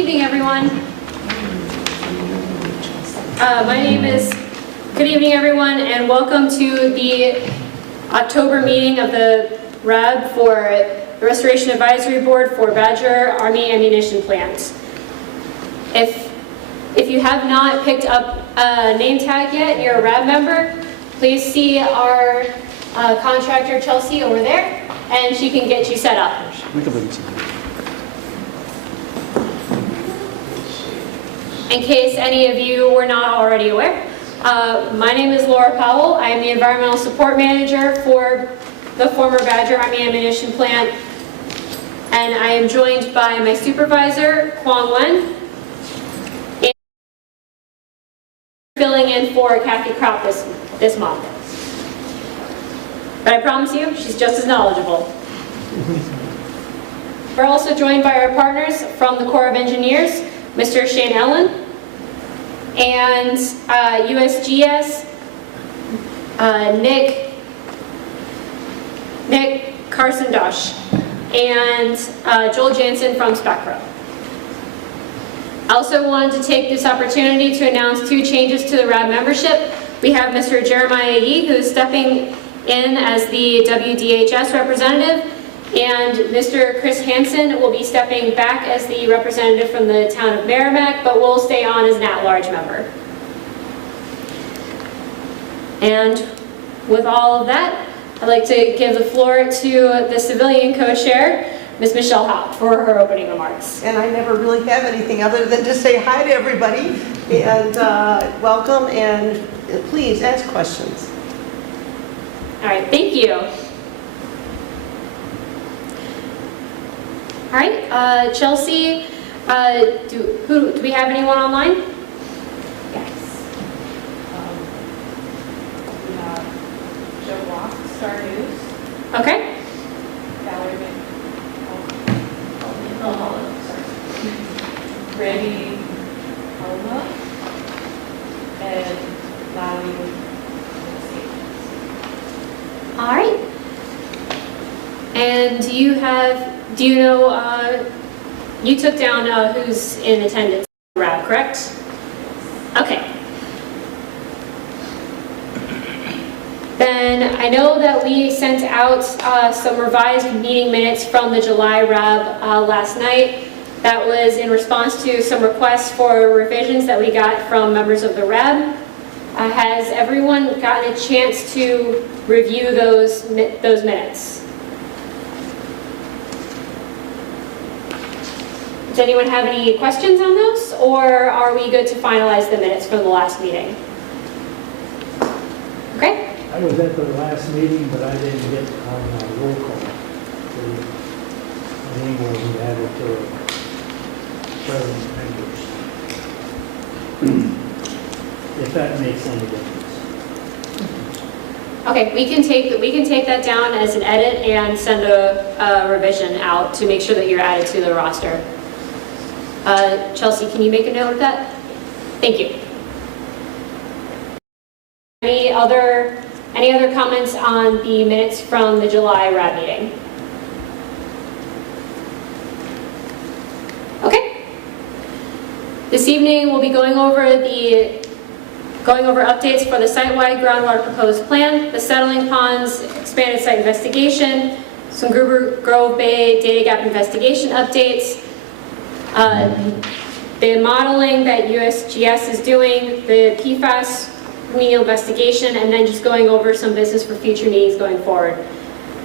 evening, everyone. Good evening, everyone, and welcome to the October meeting of the RAB for the Restoration Advisory Board for Badger Army Ammunition Plant. If you have not picked up a name tag yet and you're a RAB member, please see our contractor Chelsea over there, and she can get you set up. In case any of you were not already aware, my name is Laura Powell. I am the Environmental Support Manager for the former Badger Army Ammunition Plant, and I am joined by my supervisor, Kwang Wen, and filling in for Kathy Kraut this month. But I promise you, she's just as knowledgeable. We're also joined by our partners from the Corps of Engineers, Mr. Shane Ellen, and USGS, Nick Carson-Dosh, and Joel Jansen from Sauk-Prairie. I also wanted to take this opportunity to announce 2 changes to the RAB membership. We have Mr. Jeremiah Yee, who is stepping in as the WDHS representative, and Mr. Chris Hansen will be stepping back as the representative from the town of Merrimack, but will stay on as an at-large member. And with all of that, I'd like to give the floor to the civilian co-chair, Ms. Michelle Hopp, for her opening remarks. And I never really have anything other than to say hi to everybody and welcome, and please ask questions. All right, thank you. All right, Chelsea, do we have anyone online? Yes. We have Joe Block, Star News, Okay. Valerie Randy Alma, and Lally. All right. And do you know, you took down who's in attendance, RAB, correct? Okay. Then I know that we sent out some revised meeting minutes from the July RAB last night. That was in response to some requests for revisions that we got from members of the RAB. Has everyone gotten a chance to review those minutes? Does anyone have any questions on those, or are we good to finalize the minutes from the last meeting? Okay. I was at the last meeting, but I didn't get on roll call. So my name wasn't added to present members. If that makes any difference. Okay, we can take that down as an edit and send a revision out to make sure that you're added to the roster. Chelsea, can you make a note of that? Thank you. Any other comments on the minutes from the July RAB meeting? Okay. This evening we'll be going over updates for the site-wide groundwater proposed plan, the settling ponds, expanded site investigation, some Grove Bay data gap investigation updates, the modeling that USGS is doing, the PFAS remedial investigation, and then just going over some business for future meetings going forward.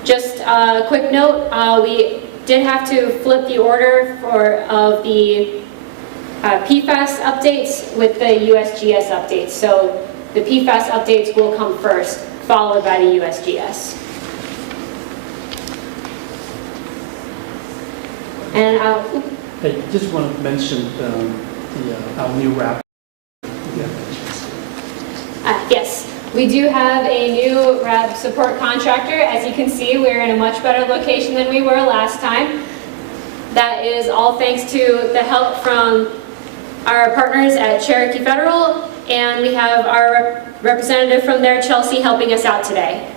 Just a quick note, we did have to flip the order of the PFAS updates with the USGS updates. So the PFAS updates will come first, followed by the USGS. And I just want to mention our new RAB. yes, we do have a new RAB support contractor. As you can see, we're in a much better location than we were last time. That is all thanks to the help from our partners at Cherokee Federal, and we have our representative from there, Chelsea, helping us out today.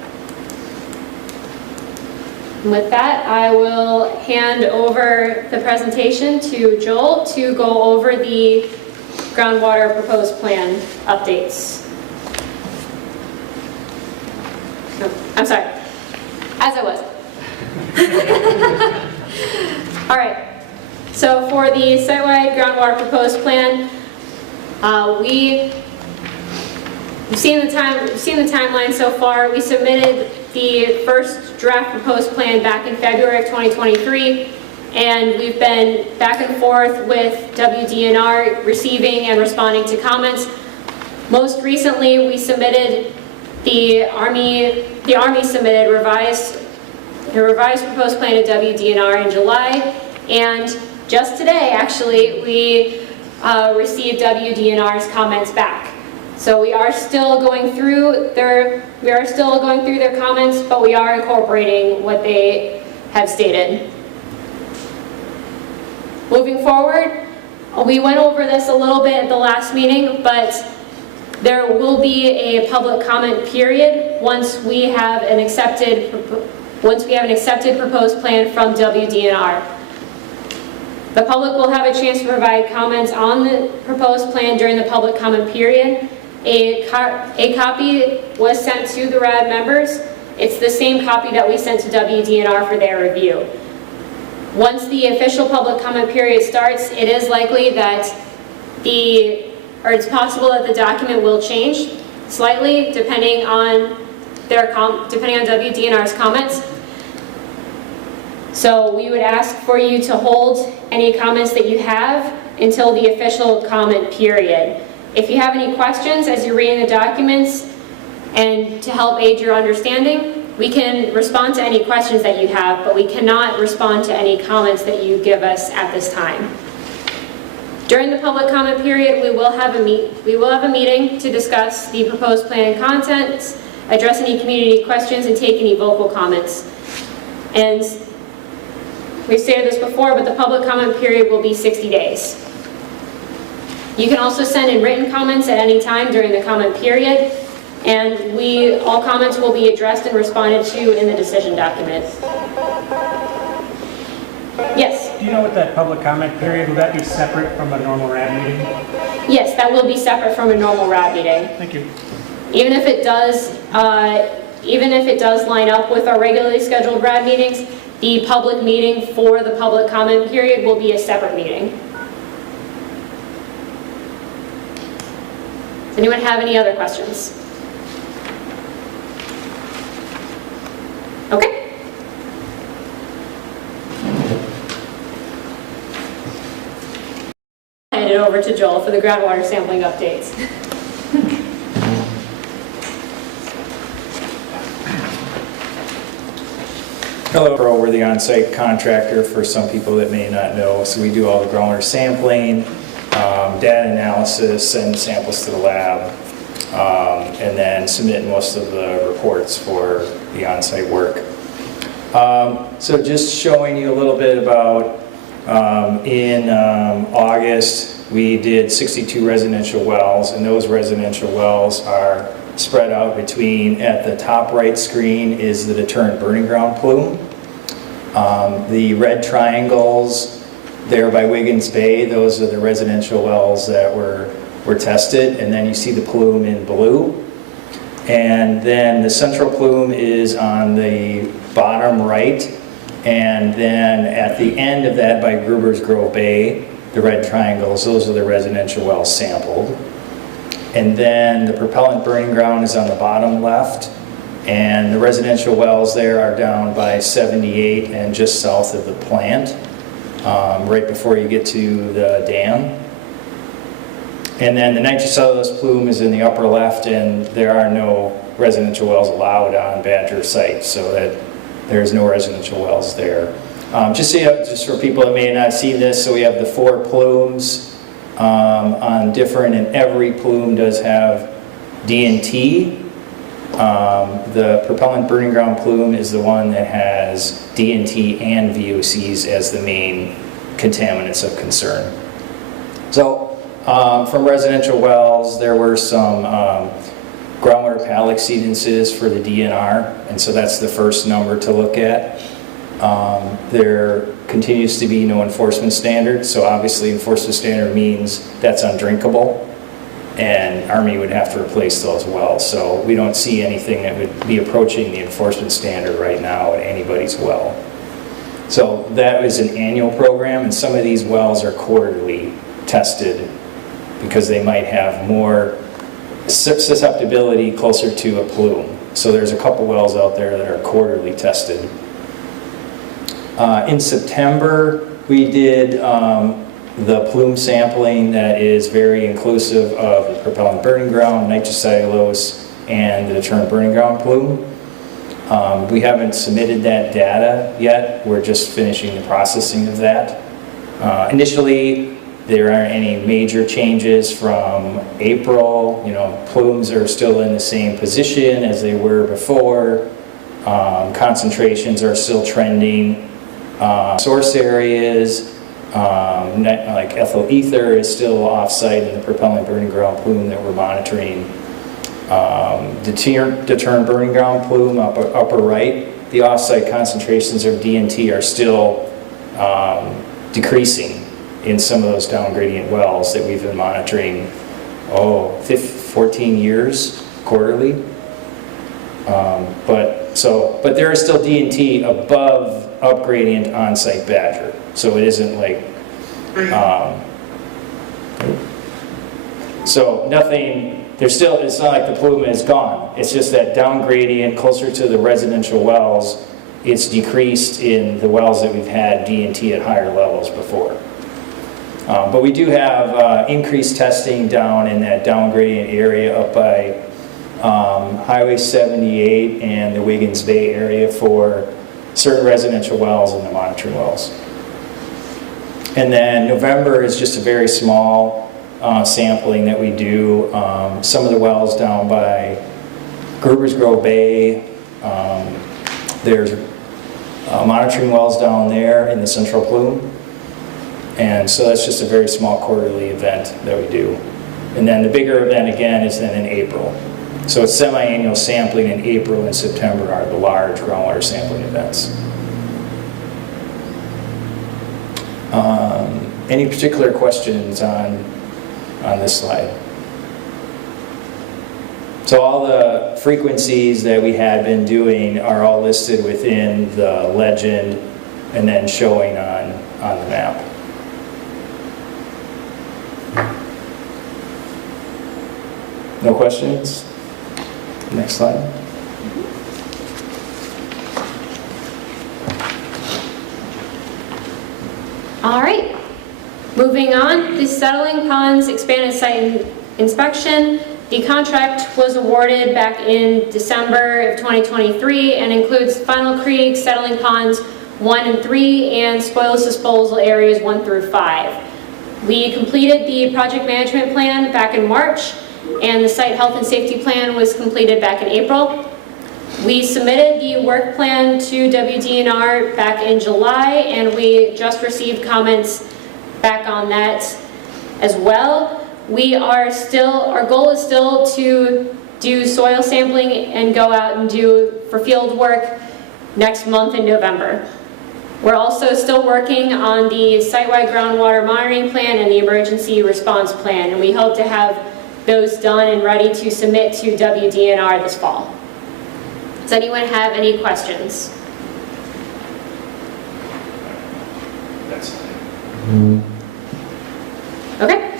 And with that, I will hand over the presentation to Joel to go over the groundwater proposed plan updates. No, I'm sorry, as I was. All right, so for the site-wide groundwater proposed plan, we've seen the timeline so far. We submitted the first draft proposed plan back in February of 2023, and we've been back and forth with WDNR, receiving and responding to comments. Most recently, we submitted the Army submitted a revised proposed plan to WDNR in July, and just today, actually, we received WDNR's comments back. So we are still going through their comments, but we are incorporating what they have stated. Moving forward, we went over this a little bit at the last meeting, but there will be a public comment period once we have an accepted proposed plan from WDNR. The public will have a chance to provide comments on the proposed plan during the public comment period. A copy was sent to the RAD members. It's the same copy that we sent to WDNR for their review. Once the official public comment period starts, it is likely that it's possible that the document will change slightly depending on WDNR's comments. So we would ask for you to hold any comments that you have until the official comment period. If you have any questions as you're reading the documents, and to help aid your understanding, we can respond to any questions that you have, but we cannot respond to any comments that you give us at this time. During the public comment period, we will have a meeting to discuss the proposed plan and contents, address any community questions, and take any vocal comments. And we've stated this before, but the public comment period will be 60 days. You can also send in written comments at any time during the comment period, and all comments will be addressed and responded to in the decision document. Yes? Do you know what that public comment period, will that be separate from a normal RAD meeting? Yes, that will be separate from a normal RAD meeting. Thank you. Even if it does line up with our regularly scheduled RAD meetings, the public meeting for the public comment period will be a separate meeting. Does anyone have any other questions? Okay. Hand it over to Joel for the groundwater sampling updates. Hello, we're the on-site contractor for some people that may not know. So we do all the groundwater sampling, data analysis, send samples to the lab, and then submit most of the reports for the on-site work. So just showing you a little bit about, in August, we did 62 residential wells, and those residential wells are spread out between, at the top right screen is the deterrent burning ground plume. The red triangles there by Wiggins Bay, those are the residential wells that were tested, and then you see the plume in blue. And then the central plume is on the bottom right, and then at the end of that by Gruber's Grove Bay, the red triangles, those are the residential wells sampled. And then the propellant burning ground is on the bottom left, and the residential wells there are down by 78 and just south of the plant, right before you get to the dam. And then the nitrocellulose plume is in the upper left, and there are no residential wells allowed on Badger site, so that there's no residential wells there. Just for people that may not see this, so we have the 4 plumes on different, and every plume does have D&T. The propellant burning ground plume is the one that has D&T and VOCs as the main contaminants of concern. So from residential wells, there were some groundwater pal exceedances for the DNR, and so that's the first number to look at. There continues to be no enforcement standard, so obviously enforcement standard means that's undrinkable, and Army would have to replace those wells. So we don't see anything that would be approaching the enforcement standard right now at anybody's well. So that is an annual program, and some of these wells are quarterly tested because they might have more susceptibility closer to a plume. So there's a couple wells out there that are quarterly tested. In September, we did the plume sampling that is very inclusive of the propellant burning ground, nitrocellulose, and the deterrent burning ground plume. We haven't submitted that data yet. We're just finishing the processing of that. Initially, there aren't any major changes from April. You know, plumes are still in the same position as they were before. Concentrations are still trending. Source areas, like ethyl ether is still off-site in the propellant burning ground plume that we're monitoring. Deterrent burning ground plume, upper right, the off-site concentrations of DNT are still decreasing in some of those down gradient wells that we've been monitoring, 14 years quarterly. But there is still DNT above up gradient on-site Badger. So it isn't like, so nothing, there's still, it's not like the plume is gone. It's just that down gradient closer to the residential wells, it's decreased in the wells that we've had DNT at higher levels before. But we do have increased testing down in that down gradient area up by Highway 78 and the Wiggins Bay area for certain residential wells and the monitoring wells. And then November is just a very small sampling that we do. Some of the wells down by Gruber's Grove Bay, there's monitoring wells down there in the central plume. And so that's just a very small quarterly event that we do. And then the bigger event again is then in April. So it's semi-annual sampling in April and September are the large groundwater sampling events. Any particular questions on this slide? So all the frequencies that we had been doing are all listed within the legend and then showing on the map. No questions? Next slide. All right, moving on, the Settling Ponds expanded site inspection. The contract was awarded back in December of 2023 and includes Funnel Creek, Settling Ponds 1 and 3, and spoils disposal areas 1 through 5. We completed the project management plan back in March, and the site health and safety plan was completed back in April. We submitted the work plan to WDNR back in July, and we just received comments back on that as well. Our goal is still to do soil sampling and go out and do for field work next month in November. We're also still working on the site-wide groundwater monitoring plan and the emergency response plan, and we hope to have those done and ready to submit to WDNR this fall. Does anyone have any questions? That's fine. Okay.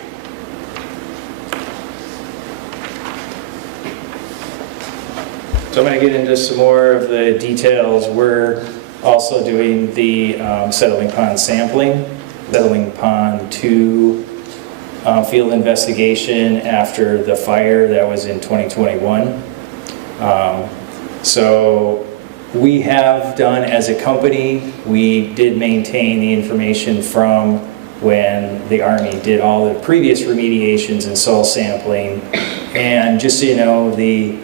So I'm going to get into some more of the details. We're also doing the Settling Pond sampling, Settling Pond 2 field investigation after the fire that was in 2021. So we have done as a company, we did maintain the information from when the Army did all the previous remediations and soil sampling. And just so you know, the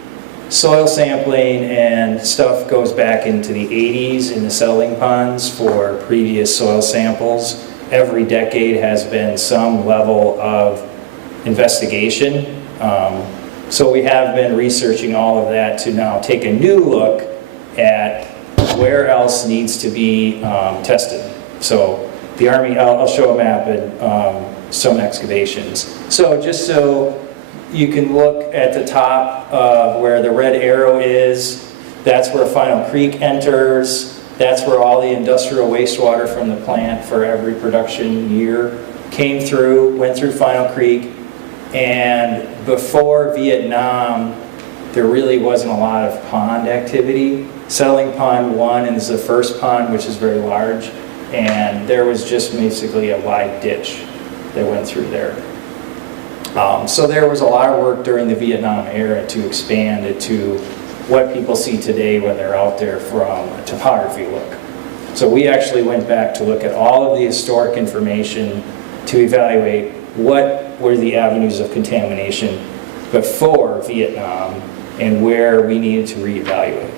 soil sampling and stuff goes back into the 80s in the settling ponds for previous soil samples. Every decade has been some level of investigation. So we have been researching all of that to now take a new look at where else needs to be tested. So the Army, I'll show a map and some excavations. So just so you can look at the top of where the red arrow is, that's where Final Creek enters. That's where all the industrial wastewater from the plant for every production year came through, went through Final Creek. And before Vietnam, there really wasn't a lot of pond activity. Settling Pond 1 is the first pond, which is very large, and there was just basically a wide ditch that went through there. So there was a lot of work during the Vietnam era to expand it to what people see today when they're out there from a topography look. So we actually went back to look at all of the historic information to evaluate what were the avenues of contamination before Vietnam and where we needed to reevaluate.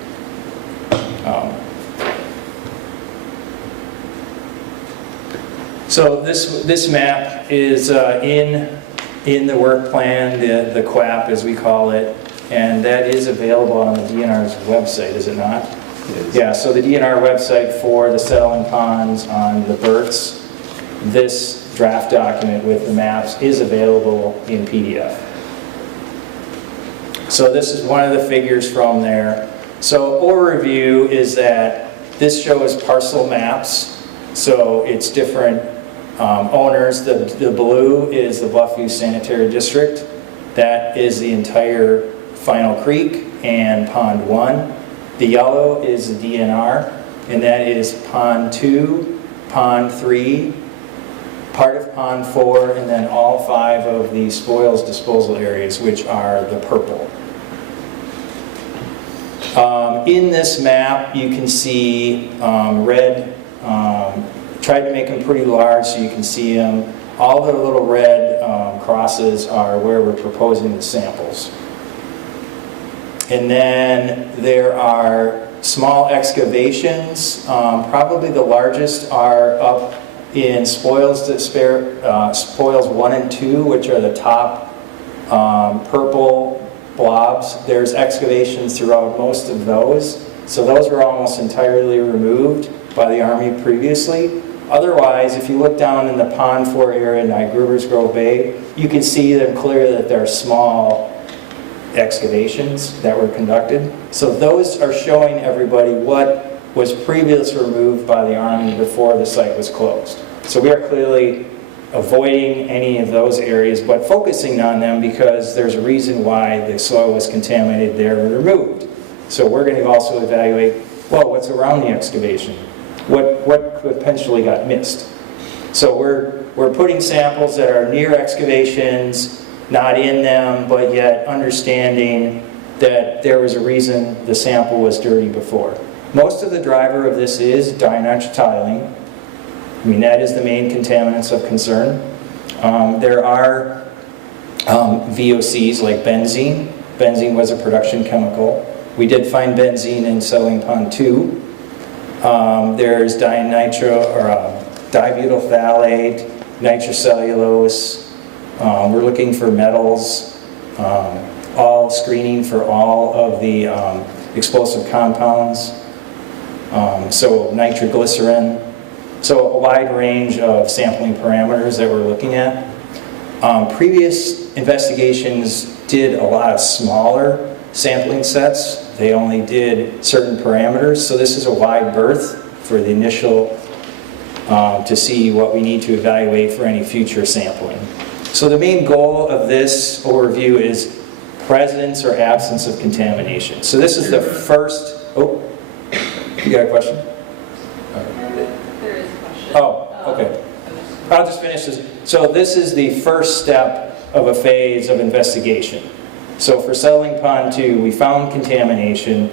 So this map is in the work plan, the QAP as we call it, and that is available on the DNR's website, is it not? Yes. Yeah, so the DNR website for the settling ponds on the berths, this draft document with the maps is available in PDF. So this is one of the figures from there. So overview is that this shows parcel maps, so it's different owners. The blue is the Bluffview Sanitary District. That is the entire Final Creek and Pond 1. The yellow is the DNR, and that is Pond 2, Pond 3, part of Pond 4, and then all 5 of the spoils disposal areas, which are the purple. In this map, you can see red, tried to make them pretty large so you can see them. All the little red crosses are where we're proposing the samples. And then there are small excavations. Probably the largest are up in spoils 1 and 2, which are the top purple blobs. There's excavations throughout most of those. So those were almost entirely removed by the Army previously. Otherwise, if you look down in the Pond 4 area in Gruber's Grove Bay, you can see them clearly that they're small excavations that were conducted. So those are showing everybody what was previously removed by the Army before the site was closed. So we are clearly avoiding any of those areas, but focusing on them because there's a reason why the soil was contaminated there and removed. So we're going to also evaluate, well, what's around the excavation? What potentially got missed? So we're putting samples that are near excavations, not in them, but yet understanding that there was a reason the sample was dirty before. Most of the driver of this is dinitrile. I mean, that is the main contaminants of concern. There are VOCs like benzene. Benzene was a production chemical. We did find benzene in Settling Pond 2. There's dibutyl phthalate, nitrocellulose. We're looking for metals, all screening for all of the explosive compounds. So nitroglycerin. So a wide range of sampling parameters that we're looking at. Previous investigations did a lot of smaller sampling sets. They only did certain parameters. So this is a wide berth for the initial to see what we need to evaluate for any future sampling. So the main goal of this overview is presence or absence of contamination. So this is the first, oh, you got a question? There is a question. Oh, okay. I'll just finish this. So this is the first step of a phase of investigation. So for Settling Pond 2, we found contamination.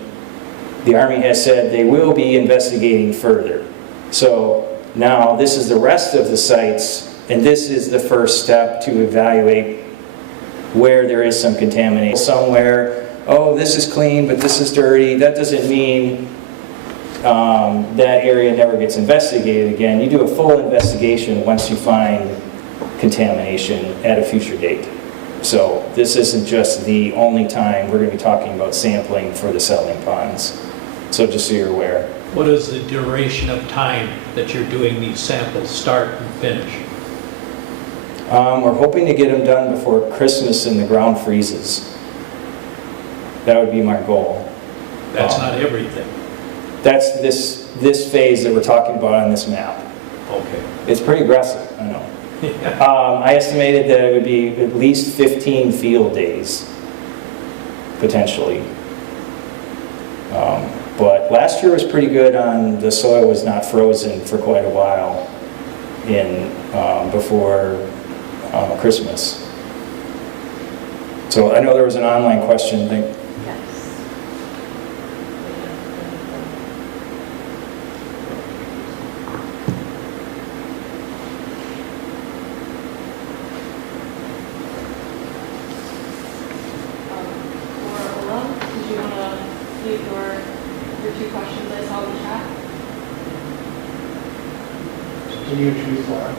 The Army has said they will be investigating further. So now this is the rest of the sites, and this is the first step to evaluate where there is some contamination. Somewhere, oh, this is clean, but this is dirty. That doesn't mean that area never gets investigated again. You do a full investigation once you find contamination at a future date. So this isn't just the only time we're going to be talking about sampling for the settling ponds. So just so you're aware. What is the duration of time that you're doing these samples, start and finish? We're hoping to get them done before Christmas and the ground freezes. That would be my goal. That's not everything. That's this phase that we're talking about on this map. Okay. It's pretty aggressive, I know. I estimated that it would be at least 15 field days, potentially. But last year was pretty good on the soil was not frozen for quite a while before Christmas. So I know there was an online question. Laura, did you want to leave your two questions I saw in the chat? Can you introduce Laura?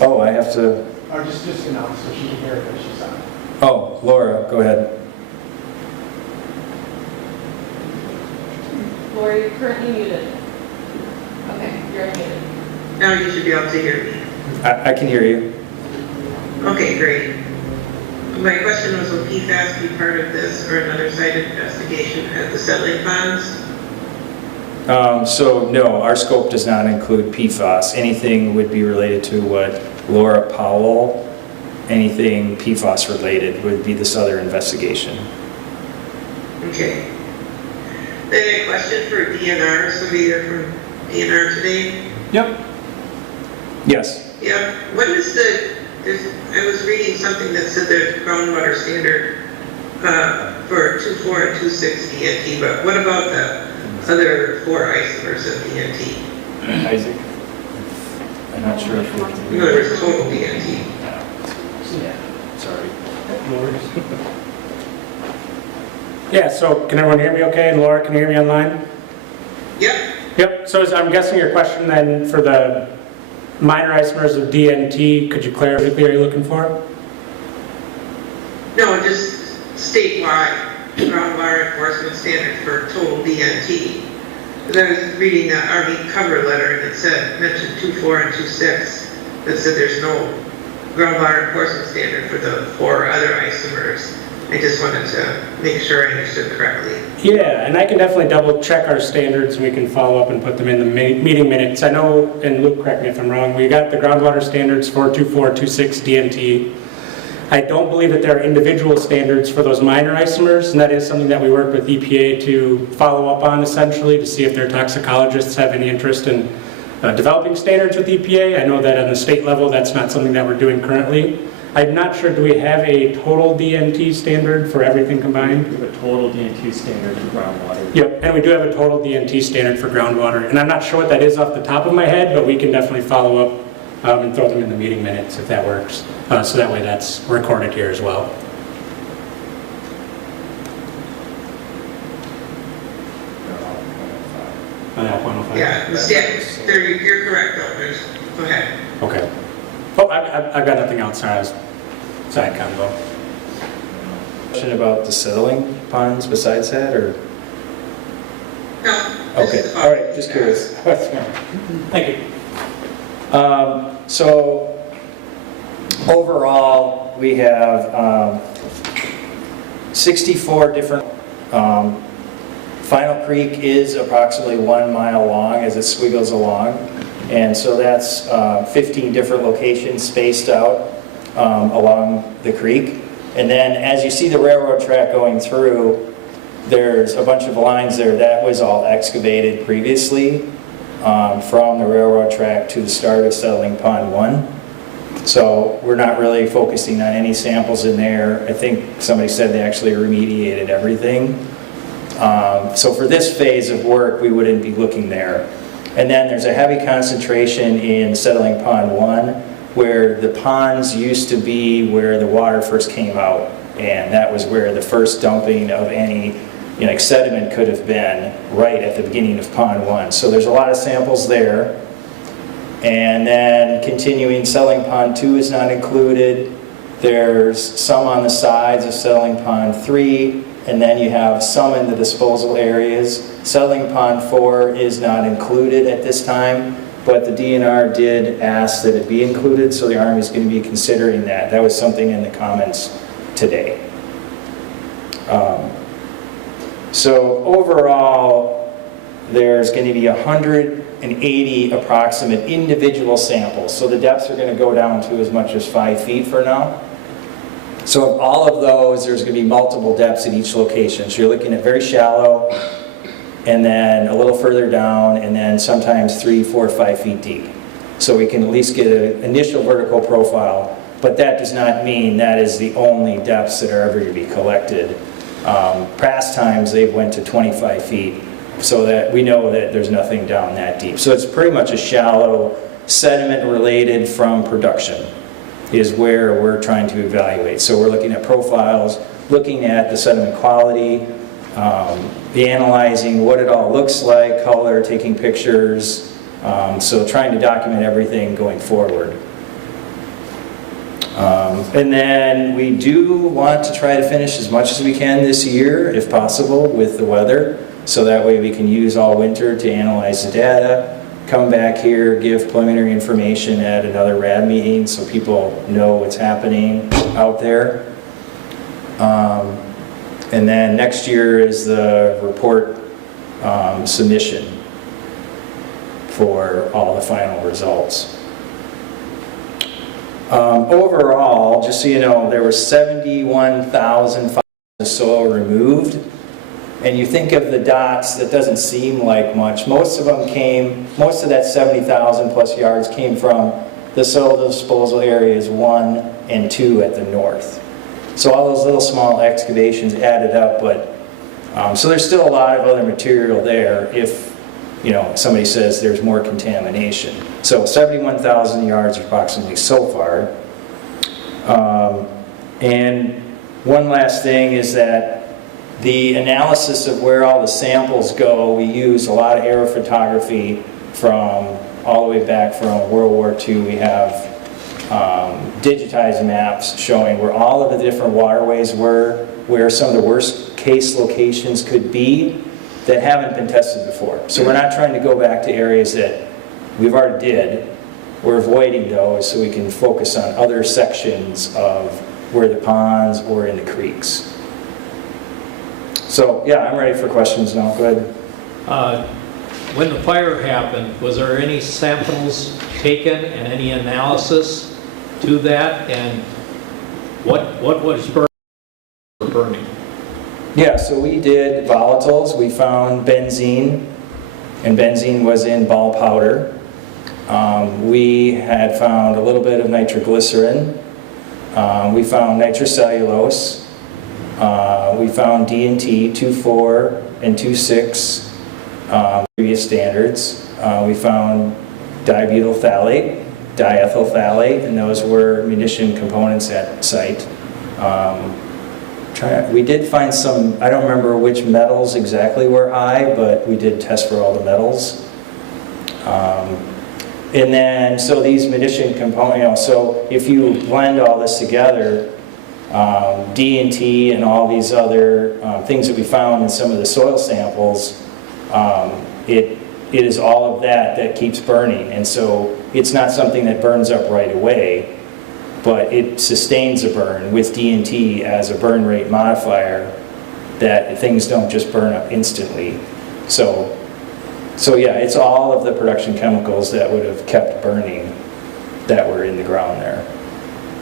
Oh, I have to. Or just announce so she can hear it when she's on. Oh, Laura, go ahead. Laura, you're currently muted. Okay, you're unmuted. Now you should be able to hear me. I can hear you. Okay, great. My question was, will PFAS be part of this or another site investigation at the settling ponds? So no, our scope does not include PFAS. Anything would be related to what Laura Powell, anything PFAS related would be this other investigation. Okay. Then a question for DNR. Somebody there from DNR today? Yep. Yes. Yeah. What is I was reading something that said there's groundwater standard for 2,4 and 2,6 DNT, but what about the other 4 isomers of DNT? Isaac? I'm not sure if we can In other words, total DNT. Yeah, sorry. Yeah, so can everyone hear me okay? And Laura, can you hear me online? Yep. Yep, so I'm guessing your question then for the minor isomers of DNT, could you clarify what are you looking for? No, just statewide groundwater enforcement standard for total DNT. Because I was reading the Army cover letter and it mentioned 2,4 and 2,6 that said there's no groundwater enforcement standard for the 4 other isomers. I just wanted to make sure I understood correctly. Yeah, and I can definitely double check our standards and we can follow up and put them in the meeting minutes. I know, and Luke, correct me if I'm wrong, we got the groundwater standards for 2,4, 2,6 DNT. I don't believe that there are individual standards for those minor isomers, and that is something that we work with EPA to follow up on essentially to see if their toxicologists have any interest in developing standards with EPA. I know that on the state level that's not something that we're doing currently. I'm not sure, do we have a total DNT standard for everything combined? We have a total DNT standard for groundwater. Yep, and we do have a total DNT standard for groundwater. And I'm not sure what that is off the top of my head, but we can definitely follow up and throw them in the meeting minutes if that works. So that way that's recorded here as well. Yeah, you're correct though. Go ahead. Okay. Oh, I've got nothing else. Sorry, I was side combo. Question about the settling ponds besides that, or? No. Okay, all right, just curious. Thank you. So overall, we have 64 different, Final Creek is approximately 1 mile long as it squiggles along. And so that's 15 different locations spaced out along the creek. And then as you see the railroad track going through, there's a bunch of lines there. That was all excavated previously from the railroad track to the start of Settling Pond 1. So we're not really focusing on any samples in there. I think somebody said they actually remediated everything. So for this phase of work, we wouldn't be looking there. And then there's a heavy concentration in Settling Pond 1, where the ponds used to be where the water first came out. And that was where the first dumping of any sediment could have been, right at the beginning of Pond 1. So there's a lot of samples there. And then continuing, Settling Pond 2 is not included. There's some on the sides of Settling Pond 3. and then you have some in the disposal areas. Settling Pond 4 is not included at this time, but the DNR did ask that it be included, so the Army's going to be considering that. That was something in the comments today. So overall, there's going to be 180 approximate individual samples. So the depths are going to go down to as much as 5 feet for now. So of all of those, there's going to be multiple depths at each location. So you're looking at very shallow, and then a little further down, and then sometimes 3, 4, 5 feet deep. So we can at least get an initial vertical profile, but that does not mean that is the only depths that are ever going to be collected. Past times they went to 25 feet, so that we know that there's nothing down that deep. So it's pretty much a shallow, sediment related from production is where we're trying to evaluate. So we're looking at profiles, looking at the sediment quality, analyzing what it all looks like, color, taking pictures, so trying to document everything going forward. And then we do want to try to finish as much as we can this year, if possible, with the weather, so that way we can use all winter to analyze the data, come back here, give preliminary information at another RAD meeting so people know what's happening out there. And then next year is the report submission for all the final results. Overall, just so you know, there were 71,000 files of soil removed. And you think of the dots, that doesn't seem like much. Most of that 70,000 plus yards came from the soil disposal areas 1 and 2 at the north. So all those little small excavations added up, but so there's still a lot of other material there if somebody says there's more contamination. So 71,000 yards approximately so far. And one last thing is that the analysis of where all the samples go, we use a lot of aerophotography from all the way back from World War II. We have digitized maps showing where all of the different waterways were, where some of the worst case locations could be that haven't been tested before. So we're not trying to go back to areas that we've already did. We're avoiding those so we can focus on other sections of where the ponds or in the creeks. So yeah, I'm ready for questions now. Go ahead. When the fire happened, was there any samples taken and any analysis to that? And what was burning? Yeah, so we did volatiles. We found benzene, and benzene was in ball powder. We had found a little bit of nitroglycerin. We found nitrocellulose. We found D&T 2,4 and 2,6, previous standards. We found dibutyl phthalate, diethyl phthalate, and those were munition components at site. We did find some, I don't remember which metals exactly were high, but we did test for all the metals. And then, so these munition components, so if you blend all this together, D&T and all these other things that we found in some of the soil samples, it is all of that keeps burning. And so it's not something that burns up right away, but it sustains a burn with D&T as a burn rate modifier, that things don't just burn up instantly. So yeah, it's all of the production chemicals that would have kept burning that were in the ground there.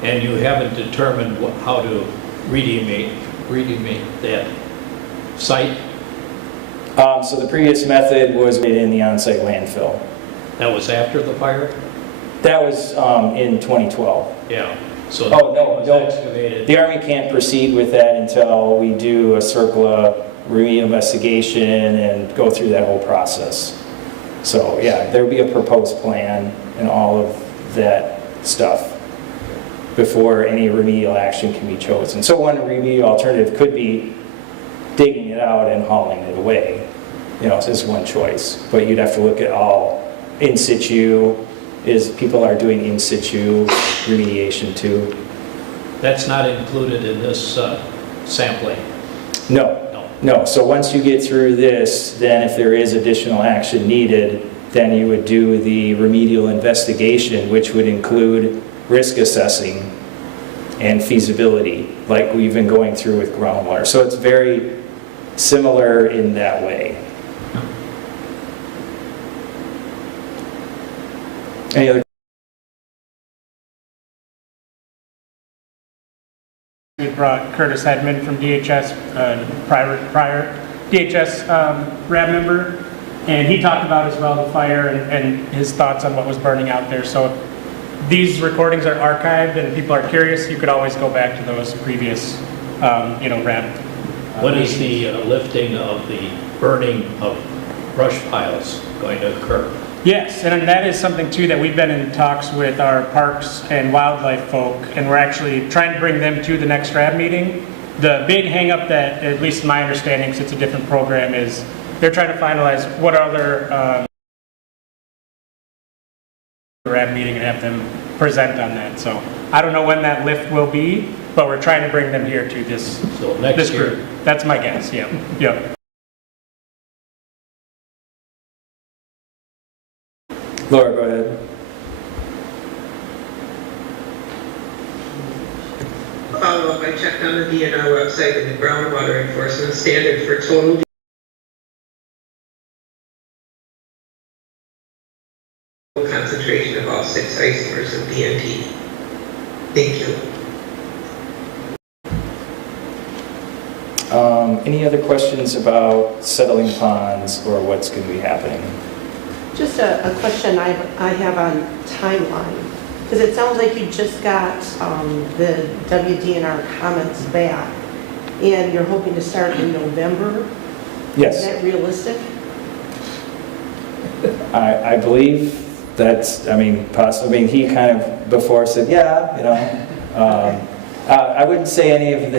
And you haven't determined how to remediate that site? So the previous method was made in the on-site landfill. That was after the fire? That was in 2012. Yeah. So no, excavated. The Army can't proceed with that until we do a CERCLA re-investigation and go through that whole process. So yeah, there will be a proposed plan and all of that stuff before any remedial action can be chosen. So one remedial alternative could be digging it out and hauling it away. So it's one choice, but you'd have to look at all in situ, people are doing in situ remediation too. That's not included in this sampling? No. No, so once you get through this, then if there is additional action needed, then you would do the remedial investigation, which would include risk assessing and feasibility, like we've been going through with groundwater. So it's very similar in that way. Any other? We brought Curtis Hedman from DHS, prior DHS RAB member, and he talked about as well the fire and his thoughts on what was burning out there. So if these recordings are archived and people are curious, you could always go back to those previous, RAB. When is the lifting of the burning of brush piles going to occur? Yes, and that is something too that we've been in talks with our parks and wildlife folk, and we're actually trying to bring them to the next RAB meeting. The big hang-up that, at least in my understanding, because it's a different program, is they're trying to finalize what other RAB meeting and have them present on that. So I don't know when that lift will be, but we're trying to bring them here to this, So next this year. group. That's my guess, yeah. Yep. Laura, go ahead. Follow-up, I checked on the DNR website and the groundwater enforcement standard for total concentration of all 6 isomers of DNT. Thank you. Any other questions about settling ponds or what's going to be happening? Just a question I have on timeline, because it sounds like you just got the WDNR comments back, and you're hoping to start in November? Yes. Is that realistic? I believe that's, possibly, he kind of before said, yeah, I wouldn't say any of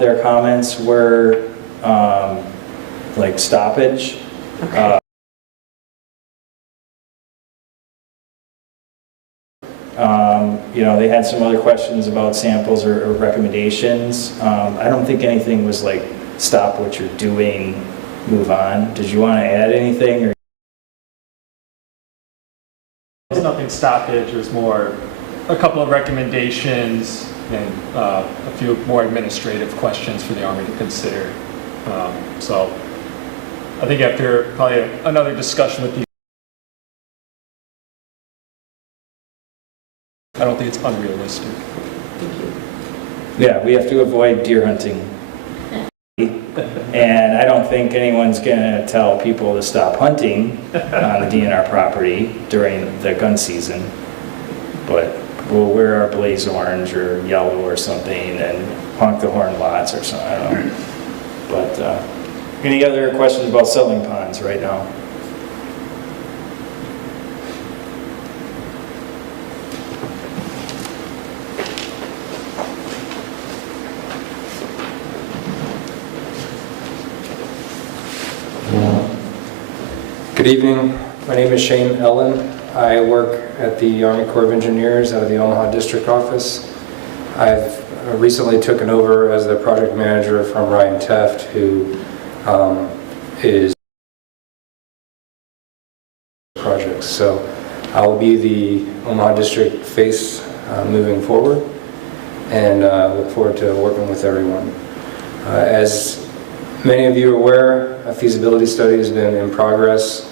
their comments were like stoppage. Okay. They had some other questions about samples or recommendations. I don't think anything was like, stop what you're doing, move on. Did you want to add anything? Or? There's nothing stoppage, it was more a couple of recommendations and a few more administrative questions for the Army to consider. So I think after probably another discussion with the I don't think it's unrealistic. Yeah, we have to avoid deer hunting. And I don't think anyone's going to tell people to stop hunting on the DNR property during the gun season. But we'll wear our blaze orange or yellow or something and honk the horn lots or something, I don't know. But any other questions about settling ponds right now? Good evening. My name is Shane Ellen. I work at the Army Corps of Engineers out of the Omaha District Office. I've recently taken over as the project manager from Ryan Teft, who is projects. So I'll be the Omaha District face moving forward, and look forward to working with everyone. As many of you are aware, a feasibility study has been in progress.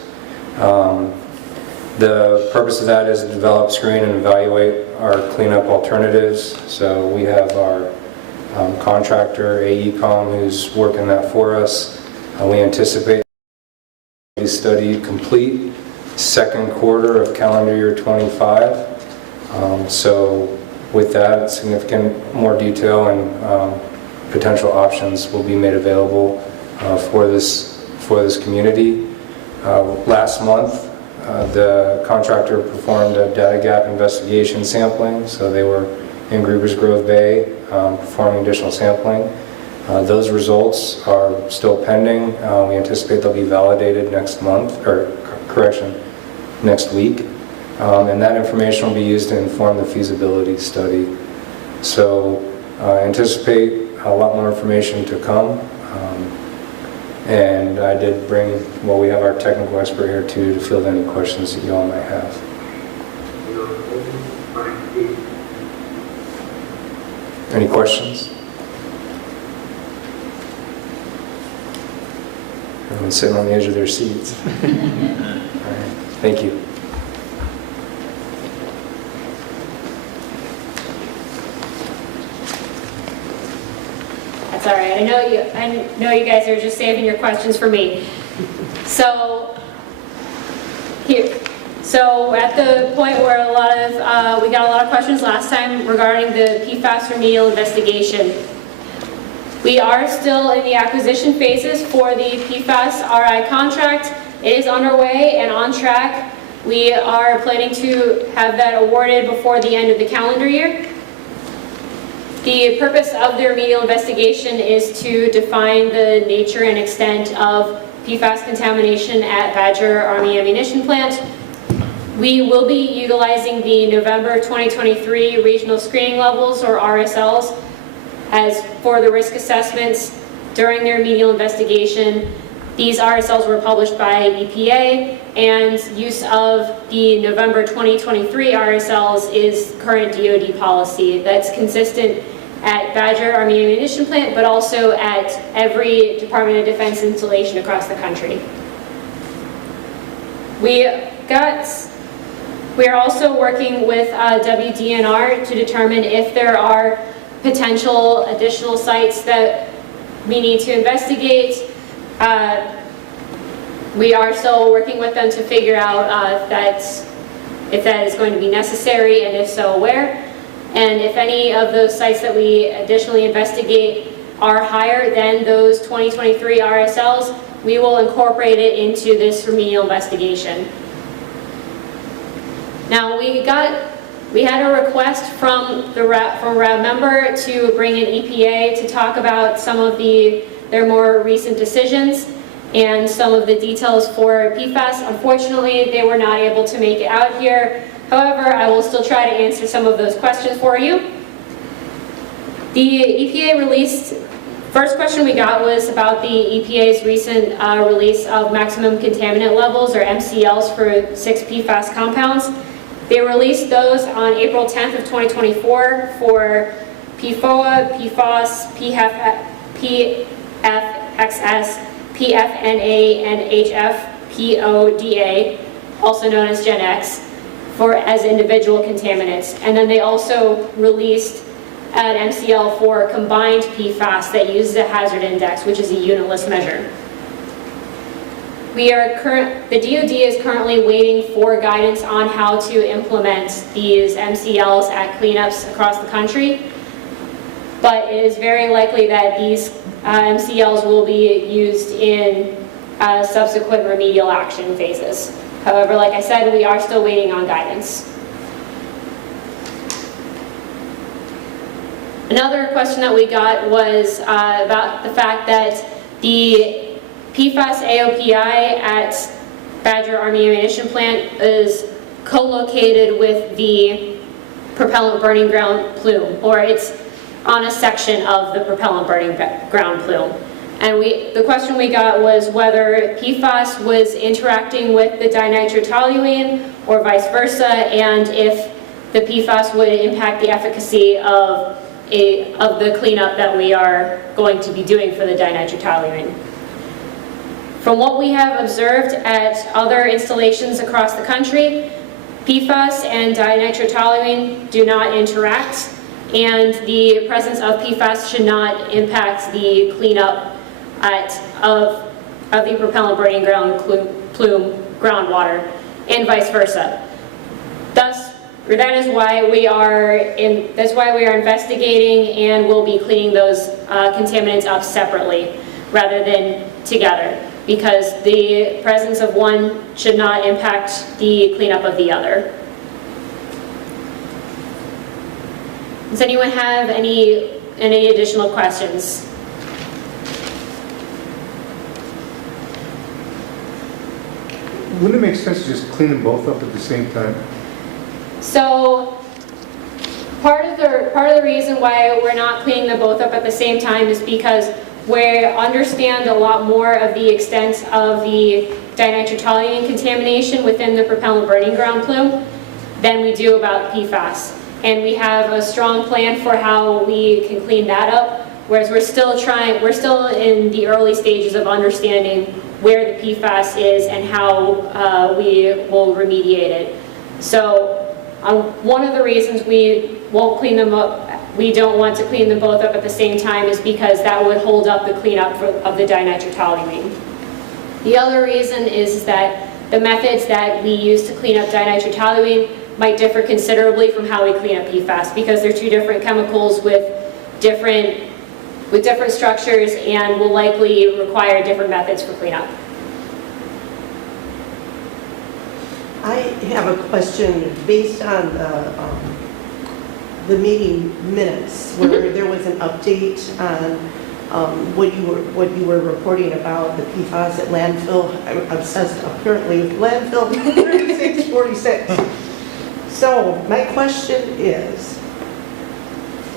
The purpose of that is to develop, screen, and evaluate our cleanup alternatives. So we have our contractor, AECOM, who's working that for us. We anticipate the study complete second quarter of calendar year 25. So with that, significant more detail and potential options will be made available for this community. Last month, the contractor performed a data gap investigation sampling, so they were in Gruber's Grove Bay performing additional sampling. Those results are still pending. We anticipate they'll be validated next month, or correction, next week. And that information will be used to inform the feasibility study. So anticipate a lot more information to come And I did bring, well, we have our technical expert here too to field any questions that you all might have. Any questions? Everyone's sitting on the edge of their seats. All right, thank you. That's all right. I know you guys are just saving your questions for me. So at the point where we got a lot of questions last time regarding the PFAS remedial investigation. We are still in the acquisition phases for the PFAS RI contract. It is underway and on track. We are planning to have that awarded before the end of the calendar year. The purpose of the remedial investigation is to define the nature and extent of PFAS contamination at Badger Army Ammunition Plant. We will be utilizing the November 2023 regional screening levels, or RSLs, as for the risk assessments during their remedial investigation. These RSLs were published by EPA, and use of the November 2023 RSLs is current DoD policy. That's consistent at Badger Army Ammunition Plant, but also at every Department of Defense installation across the country. We are also working with WDNR to determine if there are potential additional sites that we need to investigate. We are still working with them to figure out if that is going to be necessary, and if so, where. And if any of those sites that we additionally investigate are higher than those 2023 RSLs, we will incorporate it into this remedial investigation. Now, we had a request from a RAB member to bring in EPA to talk about some of their more recent decisions and some of the details for PFAS. Unfortunately, they were not able to make it out here. However, I will still try to answer some of those questions for you. The EPA released, first question we got was about the EPA's recent release of maximum contaminant levels, or MCLs, for 6 PFAS compounds. They released those on April 10th of 2024 for PFOA, PFOS, PFXS, PFNA, and HFPODA, also known as Gen X, as individual contaminants. And then they also released an MCL for combined PFAS that uses a hazard index, which is a unitless measure. The DoD is currently waiting for guidance on how to implement these MCLs at cleanups across the country, but it is very likely that these MCLs will be used in subsequent remedial action phases. However, like I said, we are still waiting on guidance. Another question that we got was about the fact that the PFAS AOPI at Badger Army Ammunition Plant is co-located with the propellant burning ground plume, or it's on a section of the propellant burning ground plume. And the question we got was whether PFAS was interacting with the dinitrotoluene or vice versa, and if the PFAS would impact the efficacy of the cleanup that we are going to be doing for the dinitrotoluene. From what we have observed at other installations across the country, PFAS and dinitrotoluene do not interact, and the presence of PFAS should not impact the cleanup of the propellant burning ground plume groundwater, and vice versa. That is why we are investigating and will be cleaning those contaminants up separately rather than together, because the presence of one should not impact the cleanup of the other. Does anyone have any additional questions? Wouldn't it make sense to just clean them both up at the same time? So Part of the reason why we're not cleaning them both up at the same time is because we understand a lot more of the extent of the dinitrotoluene contamination within the propellant burning ground plume than we do about PFAS. And we have a strong plan for how we can clean that up, whereas we're still in the early stages of understanding where the PFAS is and how we will remediate it. So one of the reasons we won't clean them up, we don't want to clean them both up at the same time, is because that would hold up the cleanup of the dinitrotoluene. The other reason is that the methods that we use to clean up dinitrotoluene might differ considerably from how we clean up PFAS, because they're two different chemicals with different structures and will likely require different methods for cleanup. I have a question based on the meeting minutes where there was an update on what you were reporting about the PFAS at landfill. I'm obsessed apparently with landfill 3646. So my question is,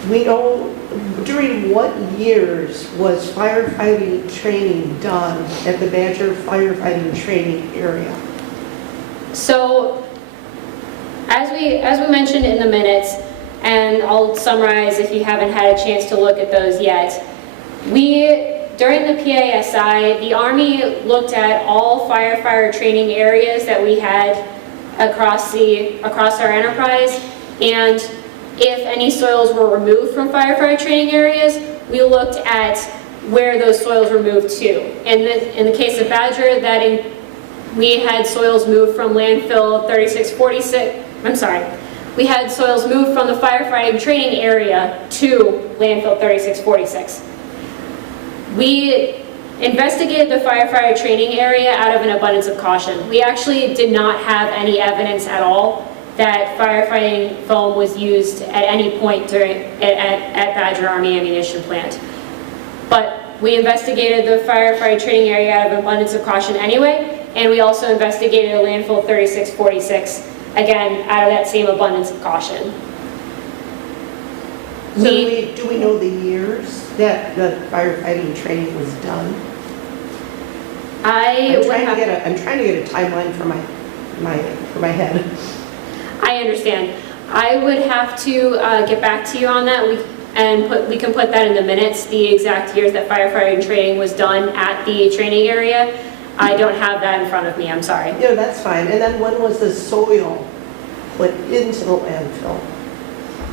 we know during what years was firefighting training done at the Badger firefighting training area? So, as we mentioned in the minutes, and I'll summarize if you haven't had a chance to look at those yet, during the PASI, the Army looked at all firefighter training areas that we had across our enterprise, and if any soils were removed from firefighter training areas, we looked at where those soils were moved to. In the case of Badger, we had soils moved from landfill 3646, we had soils moved from the firefighting training area to landfill 3646. We investigated the firefighter training area out of an abundance of caution. We actually did not have any evidence at all that firefighting foam was used at any point at Badger Army Ammunition Plant. But we investigated the firefighter training area out of an abundance of caution anyway, and we also investigated a landfill 3646, again, out of that same abundance of caution. So do we know the years that the firefighting training was done? I'm trying to get a timeline for my head. I understand. I would have to get back to you on that. We can put that in the minutes, the exact years that firefighting training was done at the training area. I don't have that in front of me, I'm sorry. Yeah, that's fine. And then when was the soil put into the landfill?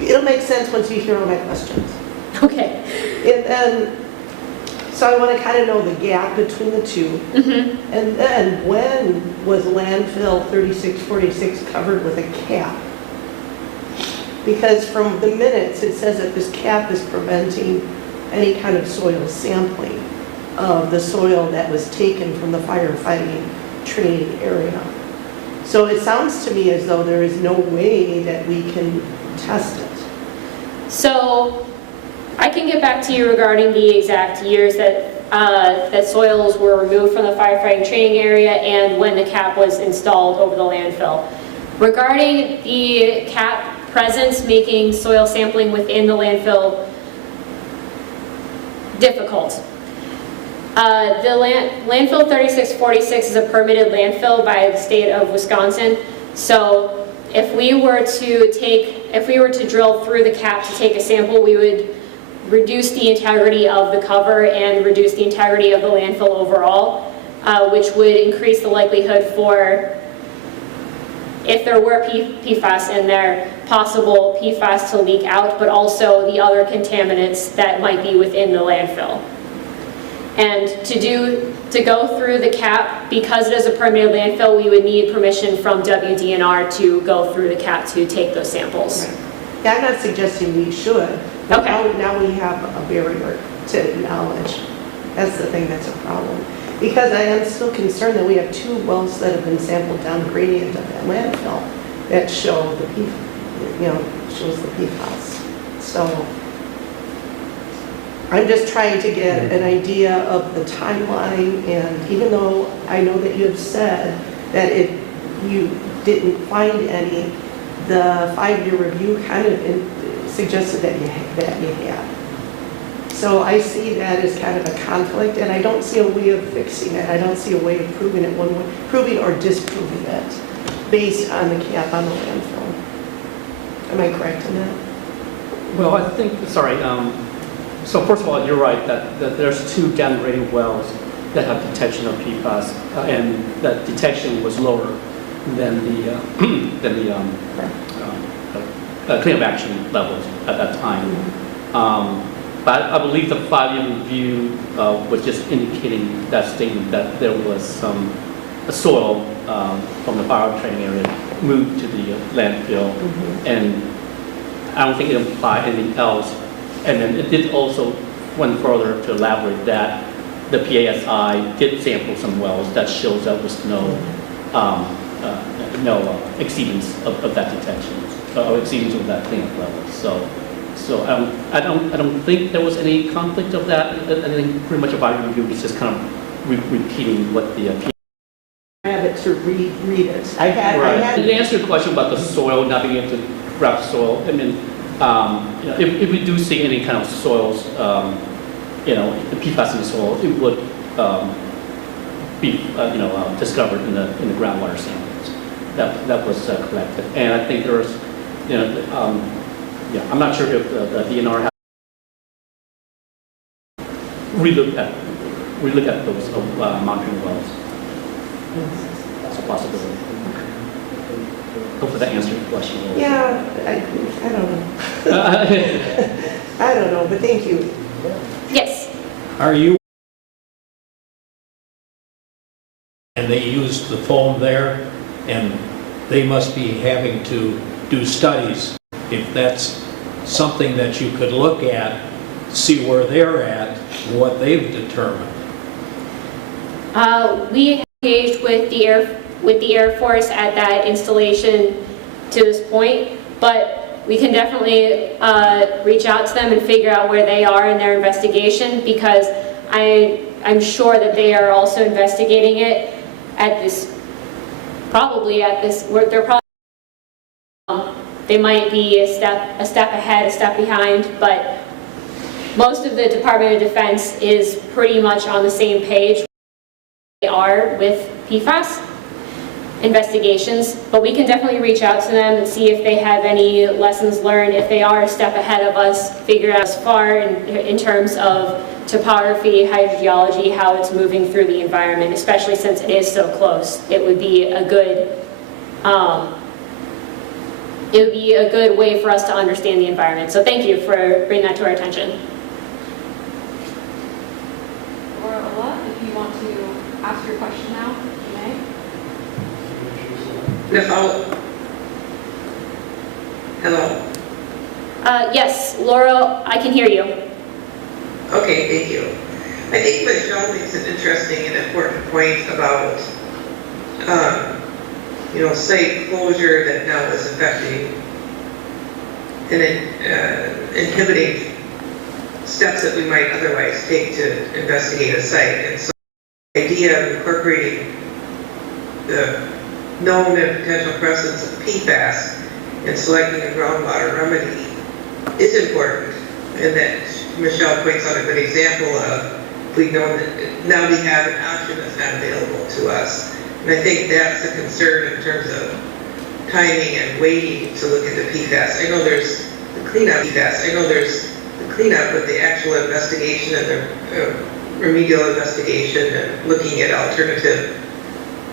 It'll make sense once you hear all my questions. Okay. And then, so I want to kind of know the gap between the two. Mm-hmm. And then when was landfill 3646 covered with a cap? Because from the minutes, it says that this cap is preventing any kind of soil sampling of the soil that was taken from the firefighting training area. So it sounds to me as though there is no way that we can test it. So I can get back to you regarding the exact years that soils were removed from the firefighting training area and when the cap was installed over the landfill. Regarding the cap presence making soil sampling within the landfill difficult. The landfill 3646 is a permitted landfill by the state of Wisconsin. So if we were to drill through the cap to take a sample, we would reduce the integrity of the cover and reduce the integrity of the landfill overall, which would increase the likelihood for, if there were PFAS in there, possible PFAS to leak out, but also the other contaminants that might be within the landfill. And to go through the cap, because it is a permitted landfill, we would need permission from WDNR to go through the cap to take those samples. Right. Yeah, I'm not suggesting we should. But Okay. now we have a barrier to knowledge. That's the thing that's a problem. Because I am still concerned that we have 2 wells that have been sampled down gradient of that landfill that show shows the PFAS. So I'm just trying to get an idea of the timeline, and even though I know that you have said that you didn't find any, the 5-year review kind of suggested that you had. So I see that as kind of a conflict, and I don't see a way of fixing it. I don't see a way of proving it one way, proving or disproving it based on the cap on the landfill. Am I correct in that? Well, I think, sorry, so first of all, you're right that there's 2 downgrading wells that have detection of PFAS, and that detection was lower than the cleanup action levels at that time. But I believe the 5-year review was just indicating that statement that there was some soil from the fire training area moved to the landfill, and I don't think it implied anything else. And then it did also went further to elaborate that the PASI did sample some wells that shows there was no exceedance of that detection, or exceedance of that cleanup level. So I don't think there was any conflict of that. I think pretty much a body review was just kind of repeating what the I have it to read it. I had To answer your question about the soil, not being able to grab soil, I mean, if we do see any kind of soils, the PFAS in the soil, it would be, discovered in the groundwater samples that was collected. And I think there's, I'm not sure if the DNR has relook at those monitoring wells. That's a possibility. Hopefully that answered your question. Yeah, I don't know. I don't know, but thank you. Yes. Are you? And they used the foam there, and they must be having to do studies. If that's something that you could look at, see where they're at, what they've determined. We engaged with the Air Force at that installation to this point, but we can definitely reach out to them and figure out where they are in their investigation, because I'm sure that they are also investigating it at this, they're probably, they might be a step ahead, a step behind, but most of the Department of Defense is pretty much on the same page they are with PFAS investigations, but we can definitely reach out to them and see if they have any lessons learned, if they are a step ahead of us, figure out as far in terms of topography, hydrogeology, how it's moving through the environment, especially since it is so close. It would be a good way for us to understand the environment. So thank you for bringing that to our attention. Laura, if you want to ask your question now, you may. Hello. Yes, Laura, I can hear you. Okay, thank you. I think Michelle makes an interesting and important point about, site closure that now is affecting and inhibiting steps that we might otherwise take to investigate a site. And so the idea of incorporating the known and potential presence of PFAS and selecting a groundwater remedy is important, and that Michelle points out a good example of we know that now we have an option that's not available to us. And I think that's a concern in terms of timing and waiting to look at the PFAS. I know there's the cleanup PFAS. I know there's the cleanup, but the actual investigation and the remedial investigation and looking at alternative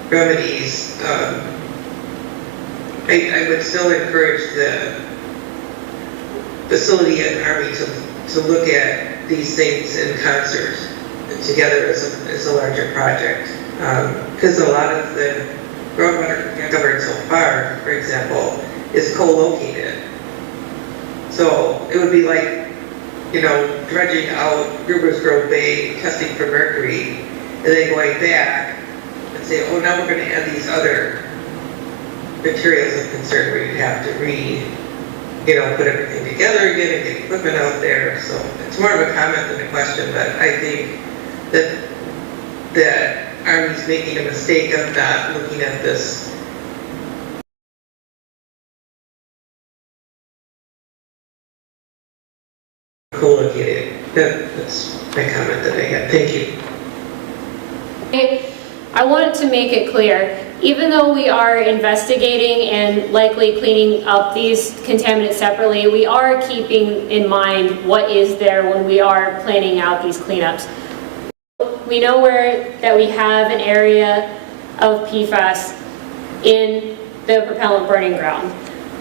remedies, I would still encourage the facility and Army to look at these things in concert together as a larger project. Because a lot of the groundwater discovered so far, for example, is co-located. So it would be like, dredging out Gruber's Grove Bay, testing for mercury, and then going back and say, oh, now we're going to add these other materials of concern where you have to put everything together again and get equipment out there. So it's more of a comment than a question, but I think that Army's making a mistake of not looking at this co-located. That's my comment that I had. Thank you. I wanted to make it clear, even though we are investigating and likely cleaning up these contaminants separately, we are keeping in mind what is there when we are planning out these cleanups. We know that we have an area of PFAS in the propellant burning ground.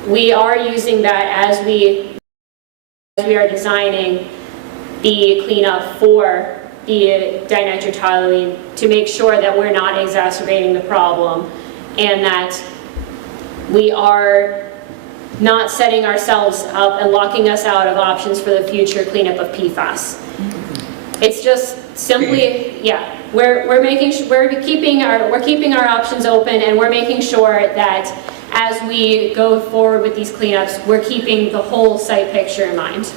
We are using that as we are designing the cleanup for the dinitrotoluene to make sure that we're not exacerbating the problem and that we are not setting ourselves up and locking us out of options for the future cleanup of PFAS. It's just simply, yeah, we're keeping our options open, and we're making sure that as we go forward with these cleanups, we're keeping the whole site picture in mind.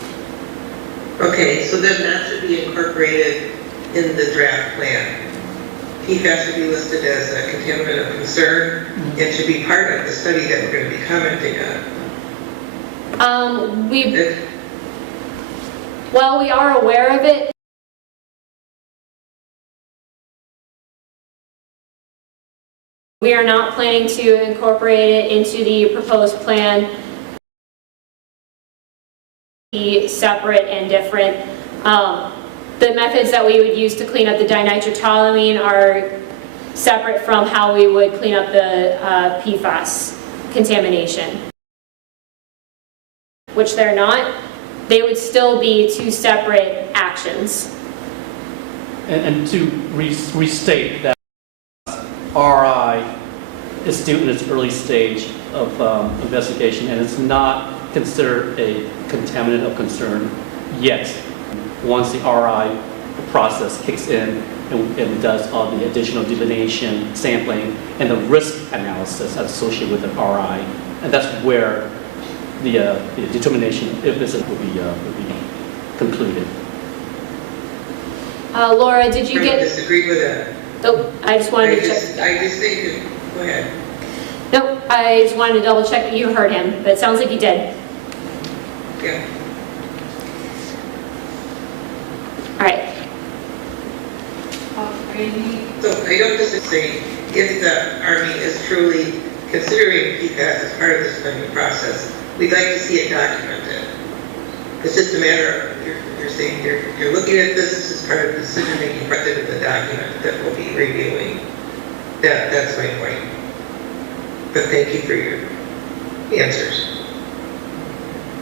Okay, so then that should be incorporated in the draft plan. PFAS should be listed as a contaminant of concern and should be part of the study that we're going to be commenting on. Well, we are aware of it. We are not planning to incorporate it into the proposed plan. Be separate and different. The methods that we would use to clean up the dinitrotoluene are separate from how we would clean up the PFAS contamination. Which they're not. They would still be two separate actions. And to restate that RI is still in its early stage of investigation, and it's not considered a contaminant of concern yet. Once the RI process kicks in and does all the additional delineation, sampling, and the risk analysis associated with the RI, and that's where the determination if this will be concluded. Laura, did you I get? disagree with that. Oh, I just wanted to check. I just think, go ahead. Nope, I just wanted to double check that you heard him, but it sounds like you did. Yeah. All right. So I don't disagree if the Army is truly considering PFAS as part of this planning process. We'd like to see it documented. It's just a matter of, you're saying you're looking at this as part of the decision-making method of the document that we'll be reviewing. That's my point. But thank you for your answers.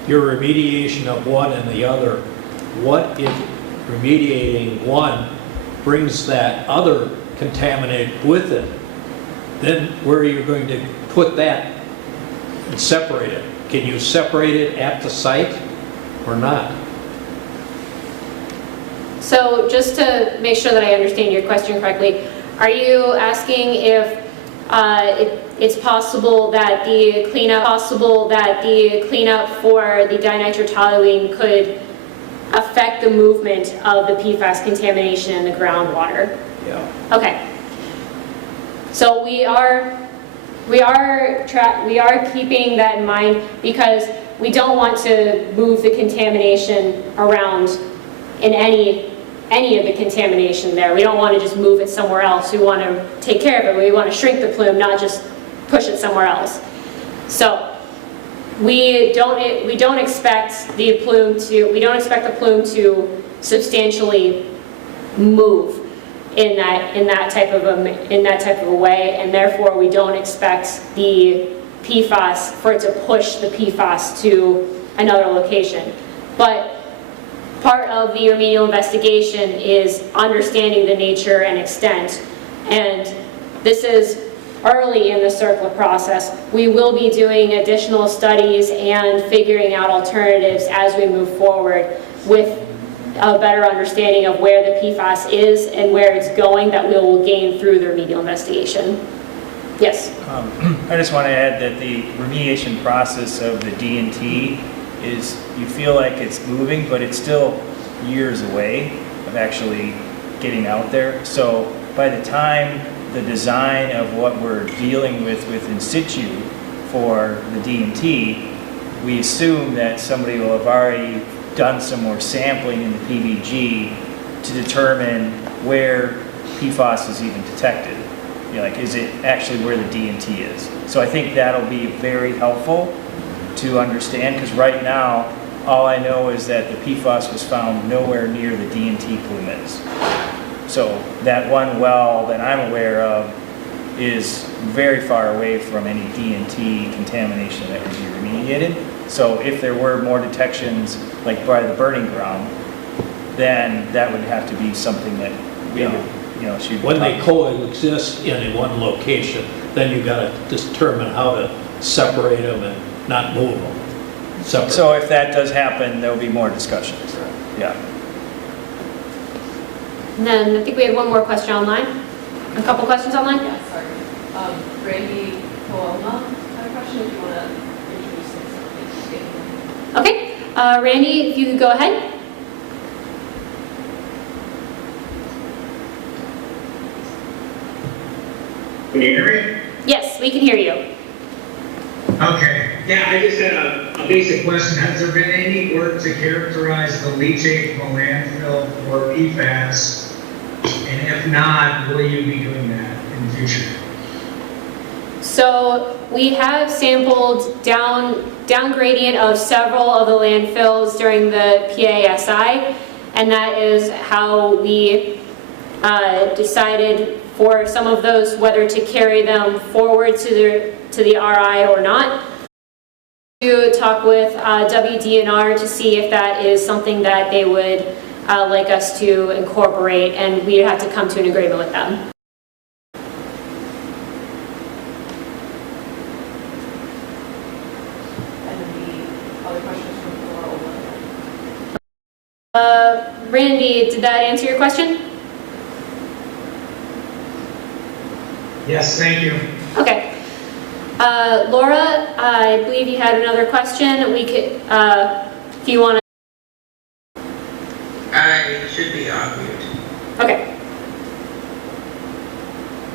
Your remediation of one and the other, what if remediating one brings that other contaminant with it? Then where are you going to put that and separate it? Can you separate it at the site or not? So just to make sure that I understand your question correctly, are you asking if it's possible that the cleanup for the dinitrotoluene could affect the movement of the PFAS contamination in the groundwater? Yeah. Okay. So we are keeping that in mind because we don't want to move the contamination around in any of the contamination there. We don't want to just move it somewhere else. We want to take care of it. We want to shrink the plume, not just push it somewhere else. So we don't expect the plume to substantially move in that type of a way, and therefore we don't expect the PFAS for it to push the PFAS to another location. But part of the remedial investigation is understanding the nature and extent, and this is early in the CERCLA process. We will be doing additional studies and figuring out alternatives as we move forward with a better understanding of where the PFAS is and where it's going that we will gain through the remedial investigation. Yes? I just want to add that the remediation process of the D&T is, you feel like it's moving, but it's still years away of actually getting out there. So by the time the design of what we're dealing with in situ for the D&T, we assume that somebody will have already done some more sampling in the PVG to determine where PFAS is even detected. You know, like, is it actually where the D&T is? So I think that'll be very helpful to understand, because right now, all I know is that the PFAS was found nowhere near the D&T plume is. So that one well that I'm aware of is very far away from any D&T contamination that would be remediated. So if there were more detections, like by the burning ground, then that would have to be something that we would, you know, should. When they coexist in one location, then you got to determine how to separate them and not move them. Separate. So if that does happen, there'll be more discussions. Yeah. And then I think we had one more question online. A couple questions online? Yeah, sorry. Randy Coloma had a question, if you want to introduce yourself. Okay, Randy, if you could go ahead. Can you hear me? Yes, we can hear you. Okay. Yeah, I just had a basic question. Has there been any work to characterize the leachate from a landfill for PFAS? And if not, will you be doing that in the future? So we have sampled down gradient of several of the landfills during the PASI, and that is how we decided for some of those whether to carry them forward to the RI or not. To talk with WDNR to see if that is something that they would like us to incorporate, and we'd have to come to an agreement with them. And then the other questions from Laura Olin. Randy, did that answer your question? Yes, thank you. Okay. Laura, I believe you had another question. We could, if you want to. I should be on mute. Okay.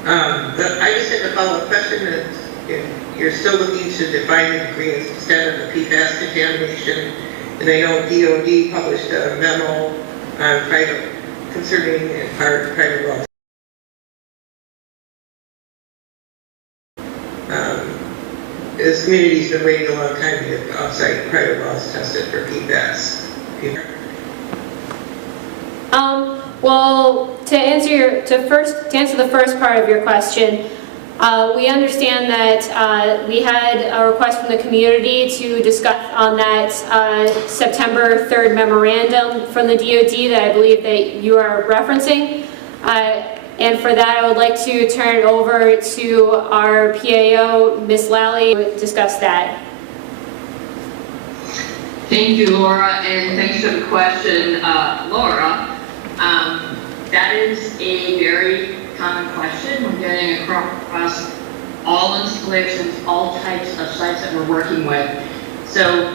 I just have a follow-up question. If you're still looking to define the degree and extent of the PFAS contamination, and I know DOD published a memo on concerning private wells. This community's been waiting a long time to get off-site private wells tested for PFAS. Well, to answer the first part of your question, we understand that we had a request from the community to discuss on that September 3rd memorandum from the DOD that I believe that you are referencing. And for that, I would like to turn it over to our PAO, Ms. Lally, to discuss that. Thank you, Laura, and thanks for the question, Laura. That is a very common question. We're getting across all installations, all types of sites that we're working with. So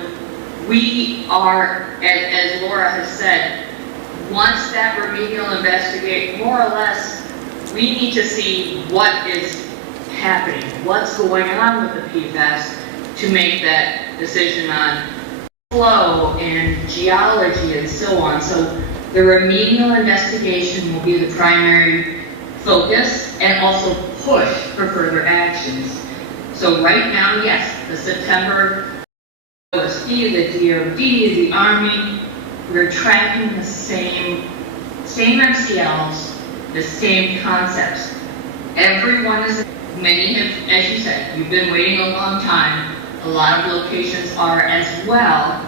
we are, as Laura has said, once that remedial investigate, more or less, we need to see what is happening, what's going on with the PFAS to make that decision on flow and geology and so on. So the remedial investigation will be the primary focus and also push for further actions. So right now, yes, the September OSD, the DOD, the Army, we're tracking the same MCLs, the same concepts. Everyone is, many have, as you said, you've been waiting a long time. A lot of locations are as well,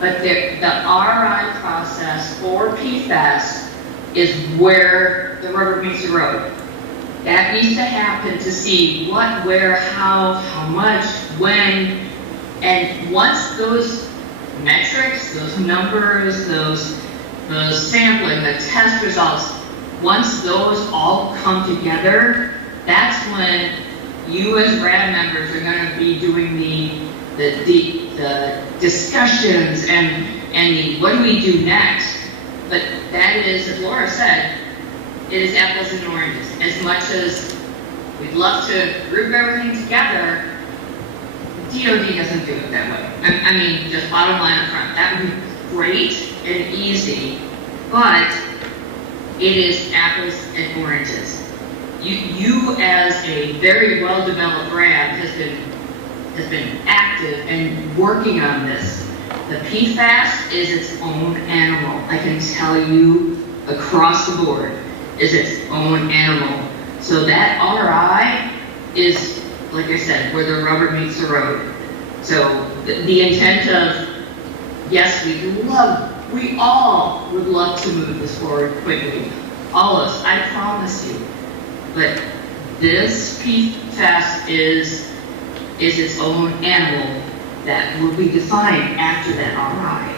but the RI process for PFAS is where the rubber meets the road. That needs to happen to see what, where, how much, when, and once those metrics, those numbers, those sampling, the test results, once those all come together, that's when you as RAD members are going to be doing the discussions and the what do we do next. But that is, as Laura said, it is apples and oranges. As much as we'd love to group everything together, DOD doesn't do it that way. I mean, just bottom line up front, that would be great and easy, but it is apples and oranges. You as a very well-developed RAB has been active and working on this. The PFAS is its own animal. I can tell you across the board is its own animal. So that RI is, like I said, where the rubber meets the road. So the intent of, yes, we all would love to move this forward quickly. All of us, I promise you. But this PFAS is its own animal that will be defined after that RI.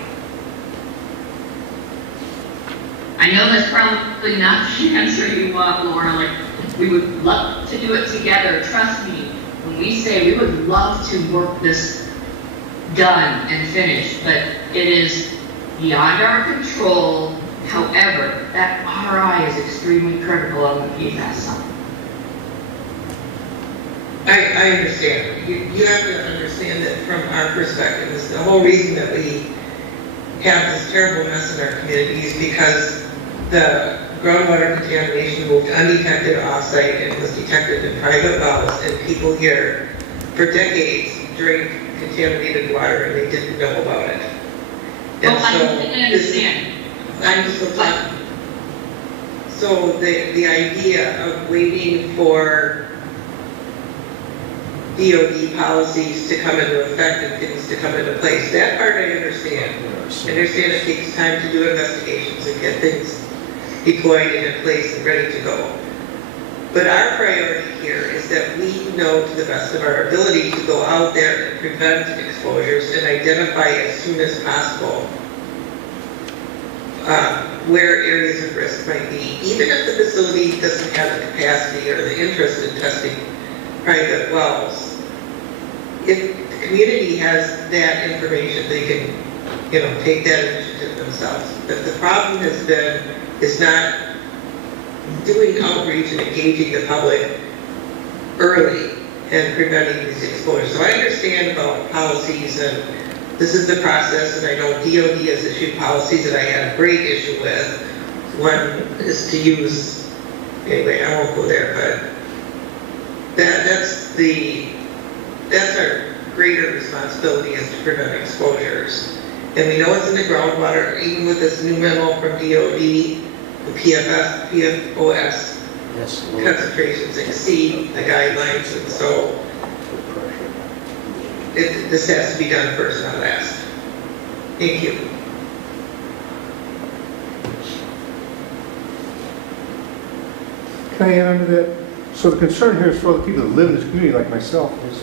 I know that's probably not the answer you want, Laura. Like, we would love to do it together. Trust me, when we say we would love to work this done and finished, but it is beyond our control. However, that RI is extremely critical on the PFAS side. I understand. You have to understand that from our perspective, is the whole reason that we have this terrible mess in our community is because the groundwater contamination moved undetected off-site and was detected in private wells, and people here for decades drank contaminated water and they didn't know about it. And I completely understand. I'm still talking. So the idea of waiting for DOD policies to come into effect and things to come into place, that part I understand. I understand it takes time to do investigations and get things deployed and in place and ready to go. But our priority here is that we know to the best of our ability to go out there and prevent exposures and identify as soon as possible where areas of risk might be. Even if the facility doesn't have the capacity or the interest in testing private wells, if the community has that information, they can, take that initiative themselves. But the problem is not doing outreach and engaging the public early and preventing these exposures. So I understand about policies, and this is the process, and I know DOD has issued policies that I had a great issue with. One is to use, anyway, I won't go there, but that's our greater responsibility, is to prevent exposures. And we know it's in the groundwater, even with this new memo from DOD, the PFOS concentrations exceed the guidelines, and so this has to be done first, not last. Thank you. Can I add on to that? So the concern here is for the people that live in this community, like myself, is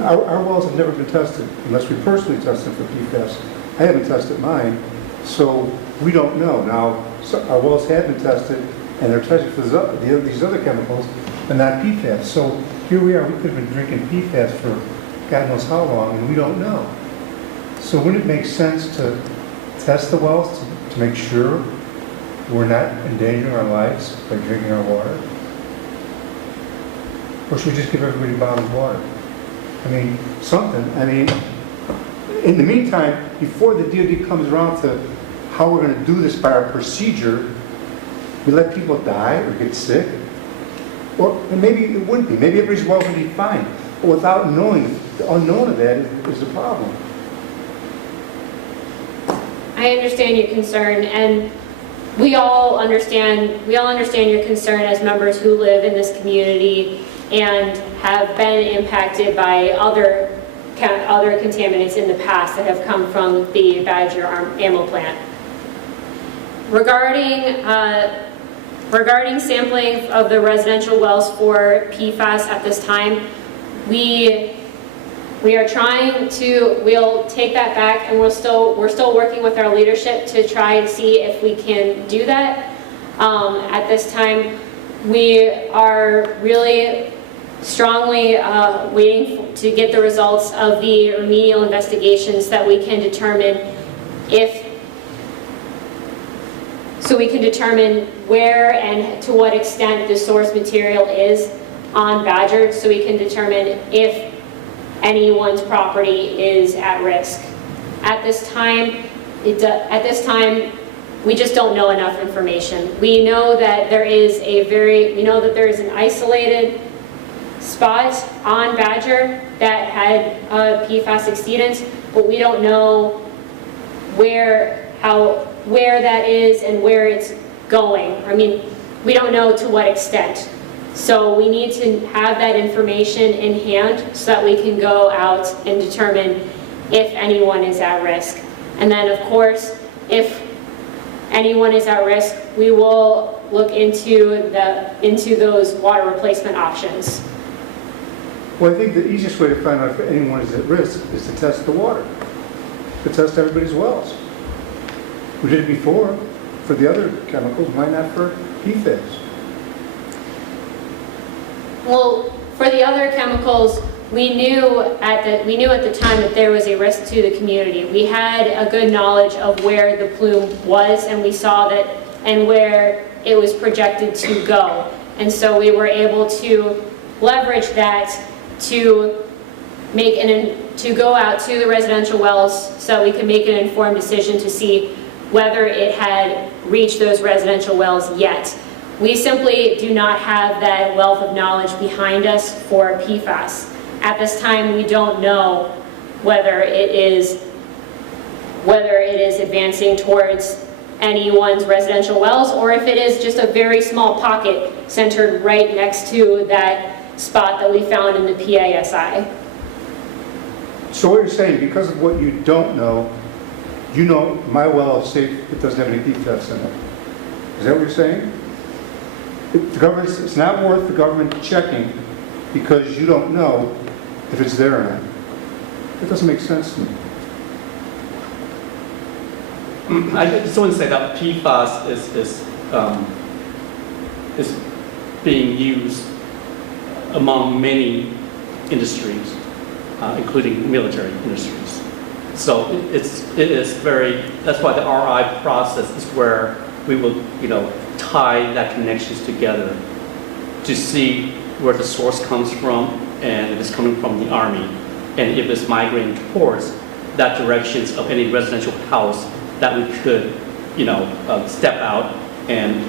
our wells have never been tested unless we personally tested for PFAS. I haven't tested mine, so we don't know. Now, our wells have been tested, and they're tested for these other chemicals, but not PFAS. So here we are, we could have been drinking PFAS for God knows how long, and we don't know. So wouldn't it make sense to test the wells to make sure we're not endangering our lives by drinking our water? Or should we just give everybody bottled water? I mean, something. I mean, in the meantime, before the DOD comes around to how we're going to do this by our procedure, we let people die or get sick. Or maybe it wouldn't be. Maybe everybody's wells would be fine. But without knowing, the unknown of that is the problem. I understand your concern, and we all understand your concern as members who live in this community and have been impacted by other contaminants in the past that have come from the Badger ammo plant. Regarding sampling of the residential wells for PFAS at this time, we'll take that back, and we're still working with our leadership to try and see if we can do that. At this time, we are really strongly waiting to get the results of the remedial investigations that we can determine where and to what extent the source material is on Badger, so we can determine if anyone's property is at risk. At this time, at this time, we just don't know enough information. We know that there is an isolated spot on Badger that had PFAS exceedance, but we don't know where that is and where it's going. I mean, we don't know to what extent. So we need to have that information in hand so that we can go out and determine if anyone is at risk. And then, of course, if anyone is at risk, we will look into those water replacement options. Well, I think the easiest way to find out if anyone is at risk is to test the water, to test everybody's wells. We did it before for the other chemicals, why not for PFAS? Well, for the other chemicals, we knew at the time that there was a risk to the community. We had a good knowledge of where the plume was, and we saw that and where it was projected to go. And so we were able to leverage that to go out to the residential wells so that we could make an informed decision to see whether it had reached those residential wells yet. We simply do not have that wealth of knowledge behind us for PFAS. At this time, we don't know whether it is advancing towards anyone's residential wells or if it is just a very small pocket centered right next to that spot that we found in the PASI. So what you're saying, because of what you don't know, you know my well is safe, it doesn't have any PFAS in it. Is that what you're saying? It's not worth the government checking because you don't know if it's there or not. That doesn't make sense to me. I just want to say that PFAS is being used among many industries, including military industries. So that's why the RI process is where we will, tie that connections together to see where the source comes from and if it's coming from the Army and if it's migrating towards that directions of any residential house that we could, step out and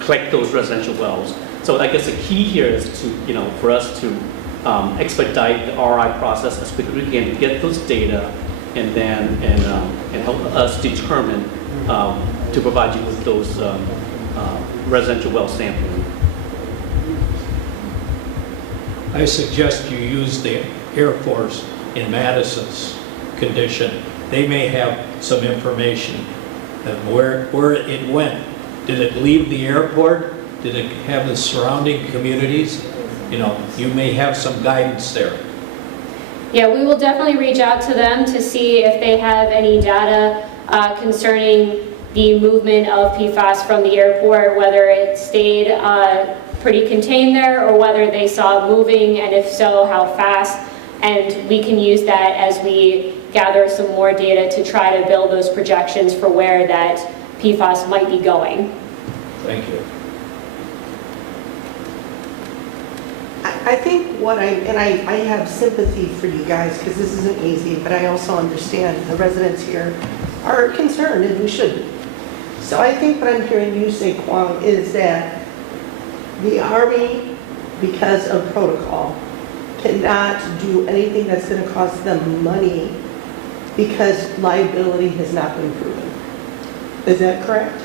collect those residential wells. So I guess the key here is to, for us to expedite the RI process as quickly as we can to get those data and then and help us determine to provide you with those residential well sampling. I suggest you use the Air Force in Madison's condition. They may have some information of where it went. Did it leave the airport? Did it have the surrounding communities? You may have some guidance there. Yeah, we will definitely reach out to them to see if they have any data concerning the movement of PFAS from the airport, whether it stayed pretty contained there or whether they saw it moving, and if so, how fast. And we can use that as we gather some more data to try to build those projections for where that PFAS might be going. Thank you. I think I have sympathy for you guys because this isn't easy, but I also understand the residents here are concerned and we should be. So I think what I'm hearing you say, Kwang, is that the Army, because of protocol, cannot do anything that's going to cost them money because liability has not been proven. Is that correct?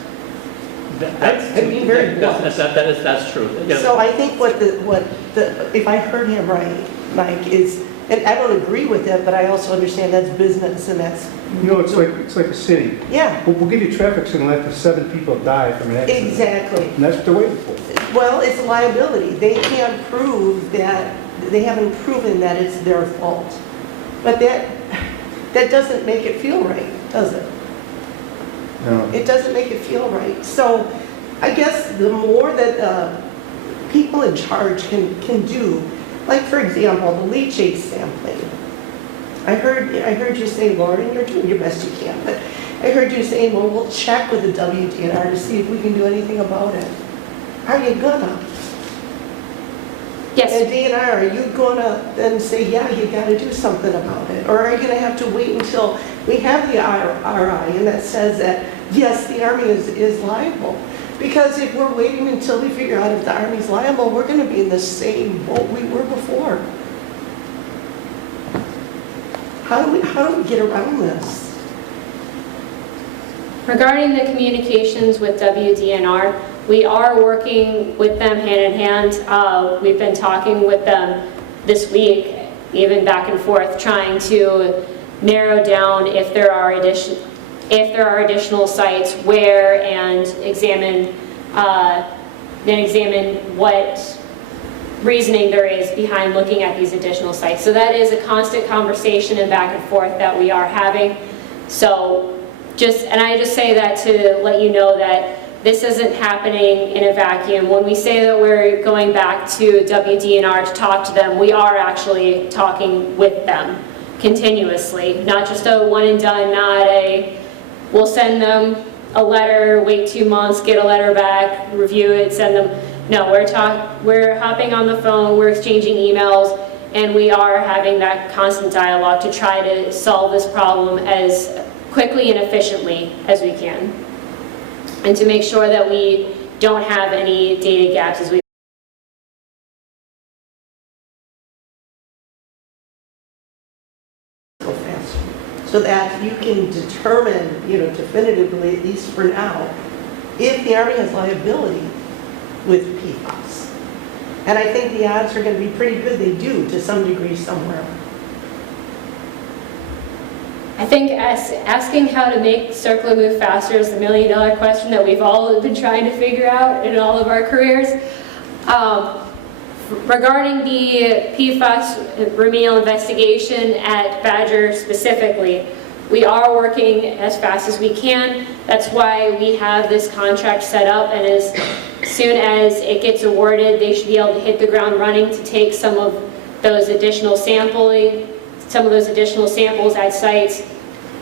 That's being very blunt. That's true. Yeah. So I think if I heard him right, Mike, is, and I don't agree with it, but I also understand that's business and that's... It's like a city. Yeah. We'll give you traffic signal after 7 people die from an accident. Exactly. And that's what they're waiting for. Well, it's liability. They can't prove that, they haven't proven that it's their fault. But that doesn't make it feel right, does it? No. It doesn't make it feel right. So I guess the more that people in charge can do, like for example, the leachate sampling. I heard you say, Lauren, you're doing your best you can, but I heard you saying, well, we'll check with the WDNR to see if we can do anything about it. Are you gonna? Yes. And DNR, are you gonna then say, yeah, you gotta do something about it? Or are you gonna have to wait until we have the RI and that says that, yes, the Army is liable? Because if we're waiting until we figure out if the Army's liable, we're gonna be in the same boat we were before. How do we get around this? Regarding the communications with WDNR, we are working with them hand in hand. We've been talking with them this week, even back and forth, trying to narrow down if there are additional sites where, and examine what reasoning there is behind looking at these additional sites. So that is a constant conversation and back and forth that we are having. So I just say that to let you know that this isn't happening in a vacuum. When we say that we're going back to WDNR to talk to them, we are actually talking with them continuously, not just a one and done, not a, we'll send them a letter, wait 2 months, get a letter back, review it, send them. No, we're hopping on the phone, we're exchanging emails, and we are having that constant dialogue to try to solve this problem as quickly and efficiently as we can, and to make sure that we don't have any data gaps as we go faster, so that you can determine, definitively, at least for now, if the Army has liability with PFAS. And I think the odds are going to be pretty good they do to some degree somewhere. I think asking how to make CERCLA move faster is the $1 million question that we've all been trying to figure out in all of our careers. Regarding the PFAS remedial investigation at Badger specifically, we are working as fast as we can. That's why we have this contract set up, and as soon as it gets awarded, they should be able to hit the ground running to take some of those additional samples at sites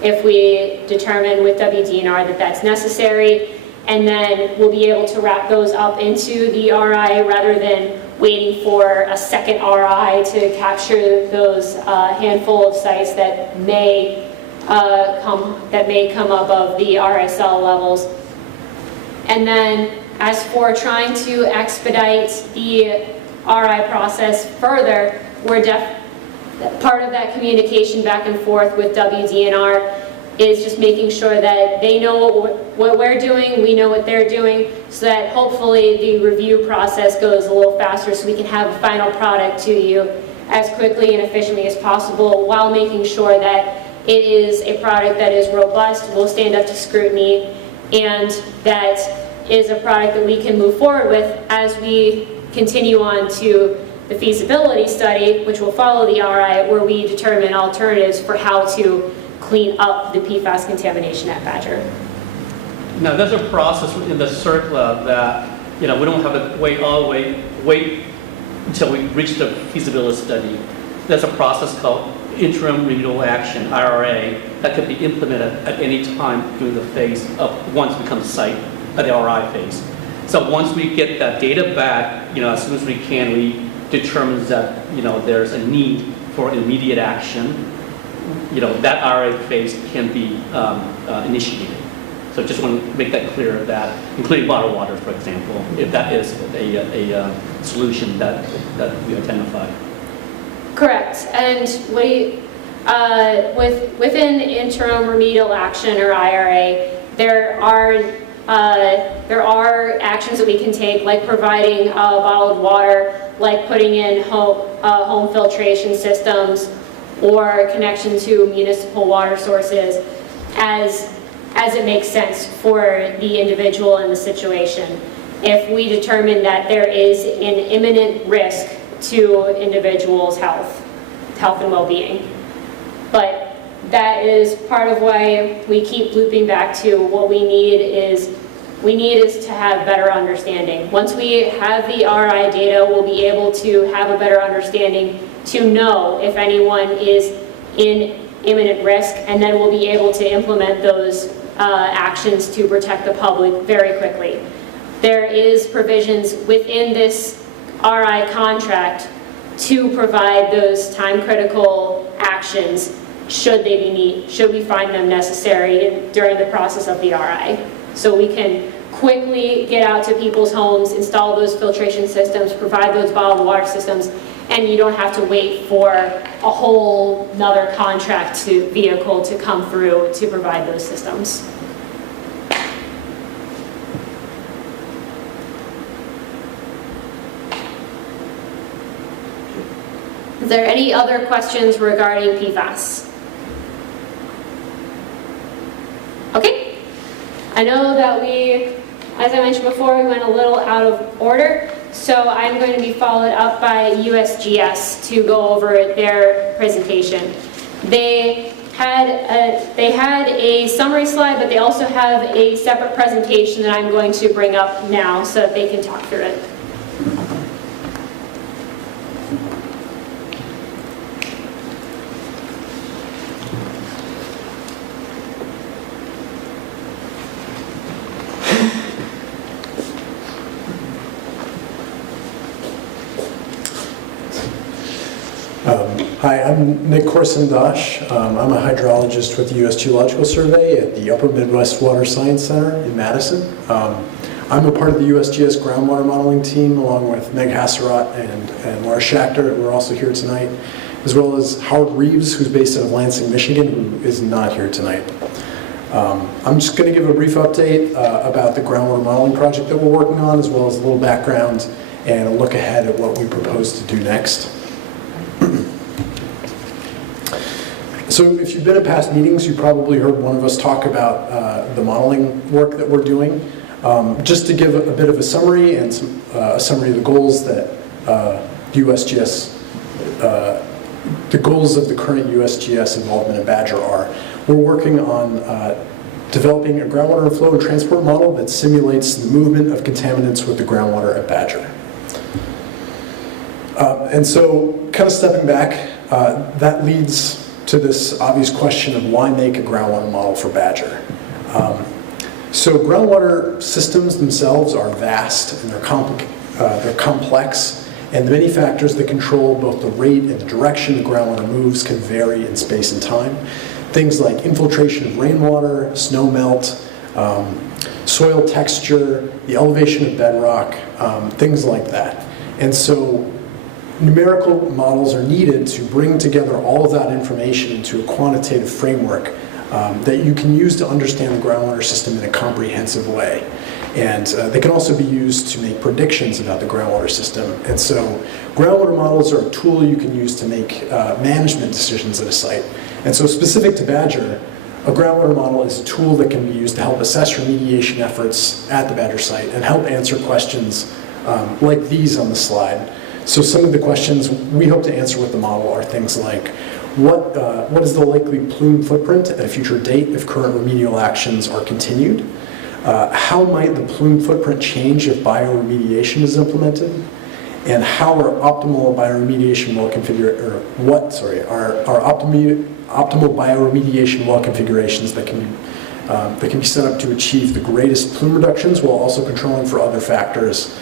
if we determine with WDNR that that's necessary, and then we'll be able to wrap those up into the RI rather than waiting for a second RI to capture those handful of sites that may come above the RSL levels. And then as for trying to expedite the RI process further, part of that communication back and forth with WDNR is just making sure that they know what we're doing, we know what they're doing, so that hopefully the review process goes a little faster so we can have a final product to you as quickly and efficiently as possible, while making sure that it is a product that is robust, will stand up to scrutiny, and that is a product that we can move forward with as we continue on to the feasibility study, which will follow the RI, where we determine alternatives for how to clean up the PFAS contamination at Badger. Now, there's a process in the CERCLA that, we don't have to wait until we reach the feasibility study. There's a process called interim remedial action, IRA, that could be implemented at any time during the phase of once we come to site at the RI phase. So once we get that data back, as soon as we can, we determine that, there's a need for immediate action, that RA phase can be initiated. So just want to make that clear, that including bottled water, for example, if that is a solution that we identify. Correct. And within interim remedial action, or IRA, there are actions that we can take, like providing bottled water, like putting in home filtration systems, or connection to municipal water sources, as it makes sense for the individual and the situation. If we determine that there is an imminent risk to individuals' health and well-being. But that is part of why we keep looping back to what we need is to have better understanding. Once we have the RI data, we'll be able to have a better understanding to know if anyone is in imminent risk, and then we'll be able to implement those actions to protect the public very quickly. There is provisions within this RI contract to provide those time-critical actions should we find them necessary during the process of the RI. So we can quickly get out to people's homes, install those filtration systems, provide those bottled water systems, and you don't have to wait for a whole nother contract vehicle to come through to provide those systems. Is there any other questions regarding PFAS? Okay. I know that as I mentioned before, we went a little out of order, so I'm going to be followed up by USGS to go over their presentation. They had a summary slide, but they also have a separate presentation that I'm going to bring up now so that they can talk through it. Hi, I'm Nick Korsendosh. I'm a hydrologist with the U.S. Geological Survey at the Upper Midwest Water Science Center in Madison. I'm a part of the USGS groundwater modeling team along with Meg Hasserat and Laura Schachter, who are also here tonight, as well as Howard Reeves, who's based out of Lansing, Michigan, who is not here tonight. I'm just going to give a brief update about the groundwater modeling project that we're working on, as well as a little background and a look ahead at what we propose to do next. So if you've been at past meetings, you probably heard one of us talk about the modeling work that we're doing. Just to give a bit of a summary and a summary of the goals that USGS, the goals of the current USGS involvement in Badger are. We're working on developing a groundwater flow and transport model that simulates the movement of contaminants with the groundwater at Badger. And so, kind of stepping back, that leads to this obvious question of why make a groundwater model for Badger. So groundwater systems themselves are vast and they're complex, and the many factors that control both the rate and the direction the groundwater moves can vary in space and time. Things like infiltration of rainwater, snow melt, soil texture, the elevation of bedrock, things like that. And so numerical models are needed to bring together all of that information into a quantitative framework that you can use to understand the groundwater system in a comprehensive way. And they can also be used to make predictions about the groundwater system. And so groundwater models are a tool you can use to make management decisions at a site. And so specific to Badger, a groundwater model is a tool that can be used to help assess remediation efforts at the Badger site and help answer questions like these on the slide. So some of the questions we hope to answer with the model are things like, what is the likely plume footprint at a future date if current remedial actions are continued? How might the plume footprint change if bioremediation is implemented? And how are optimal bioremediation well configured, or what, sorry, are optimal bioremediation well configurations that can be set up to achieve the greatest plume reductions while also controlling for other factors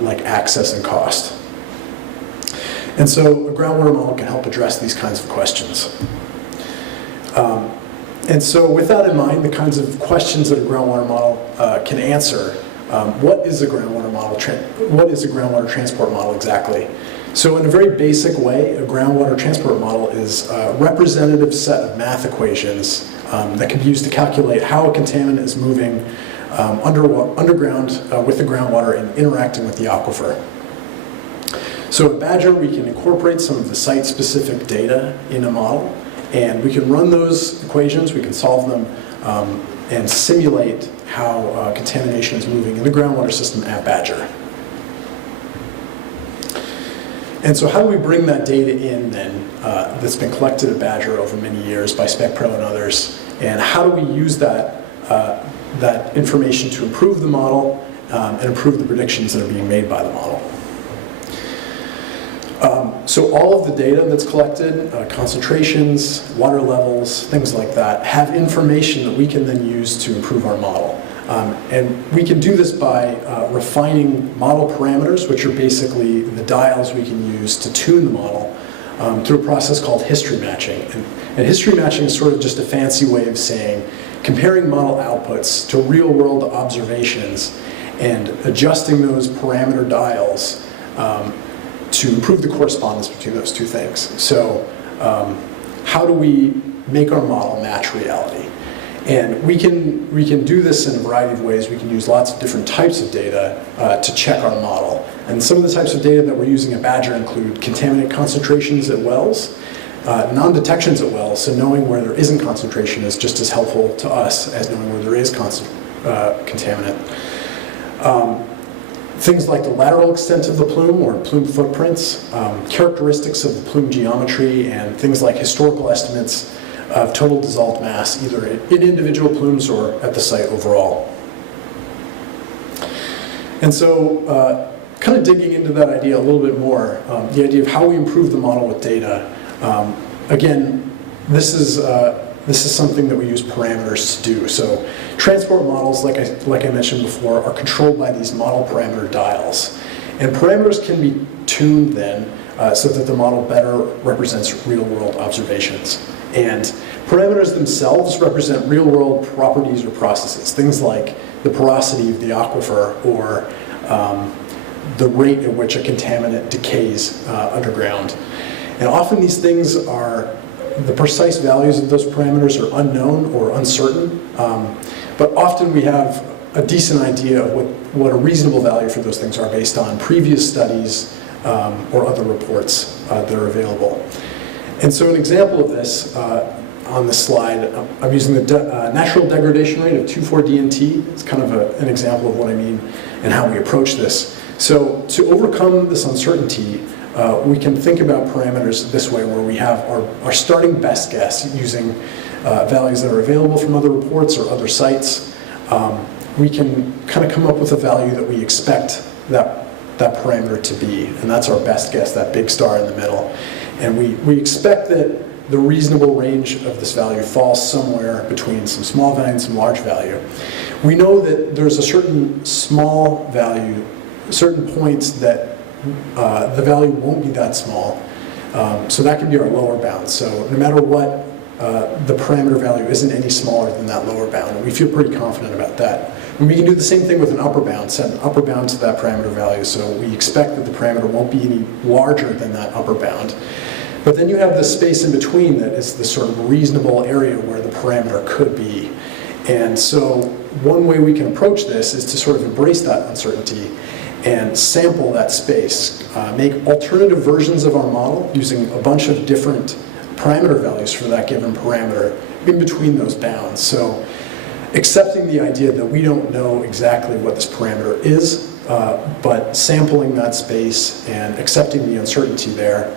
like access and cost? And so a groundwater model can help address these kinds of questions. And so with that in mind, the kinds of questions that a groundwater model can answer, what is a groundwater model? What is a groundwater transport model exactly? So in a very basic way, a groundwater transport model is a representative set of math equations that can be used to calculate how a contaminant is moving underground with the groundwater and interacting with the aquifer. So at Badger, we can incorporate some of the site-specific data in a model, and we can run those equations, we can solve them, and simulate how contamination is moving in the groundwater system at Badger. And so how do we bring that data in then that's been collected at Badger over many years by SpecPro and others, and how do we use that information to improve the model and improve the predictions that are being made by the model? So all of the data that's collected, concentrations, water levels, things like that, have information that we can then use to improve our model. And we can do this by refining model parameters, which are basically the dials we can use to tune the model through a process called history matching. And history matching is sort of just a fancy way of saying comparing model outputs to real-world observations and adjusting those parameter dials to improve the correspondence between those two things. So how do we make our model match reality? And we can do this in a variety of ways. We can use lots of different types of data to check our model. And some of the types of data that we're using at Badger include contaminant concentrations at wells, non-detections at wells, so knowing where there isn't concentration is just as helpful to us as knowing where there is contaminant. Things like the lateral extent of the plume or plume footprints, characteristics of the plume geometry, and things like historical estimates of total dissolved mass, either in individual plumes or at the site overall. And so, kind of digging into that idea a little bit more, the idea of how we improve the model with data. Again, this is something that we use parameters to do. So transport models, like I mentioned before, are controlled by these model parameter dials. And parameters can be tuned then so that the model better represents real-world observations. And parameters themselves represent real-world properties or processes, things like the porosity of the aquifer or the rate at which a contaminant decays underground. And often these things are, the precise values of those parameters are unknown or uncertain, but often we have a decent idea of what a reasonable value for those things are based on previous studies or other reports that are available. And so an example of this on this slide, I'm using the natural degradation rate of 2,4-DNT. It's kind of an example of what I mean and how we approach this. So to overcome this uncertainty, we can think about parameters this way, where we have our starting best guess using values that are available from other reports or other sites. We can kind of come up with a value that we expect that parameter to be, and that's our best guess, that big star in the middle. And we expect that the reasonable range of this value falls somewhere between some small value and some large value. We know that there's a certain small value, certain points that the value won't be that small. So that can be our lower bound. So no matter what, the parameter value isn't any smaller than that lower bound. And we feel pretty confident about that. And we can do the same thing with an upper bound, set an upper bound to that parameter value. So we expect that the parameter won't be any larger than that upper bound. But then you have the space in between that is the sort of reasonable area where the parameter could be. And so one way we can approach this is to sort of embrace that uncertainty and sample that space, make alternative versions of our model using a bunch of different parameter values for that given parameter in between those bounds. So accepting the idea that we don't know exactly what this parameter is, but sampling that space and accepting the uncertainty there.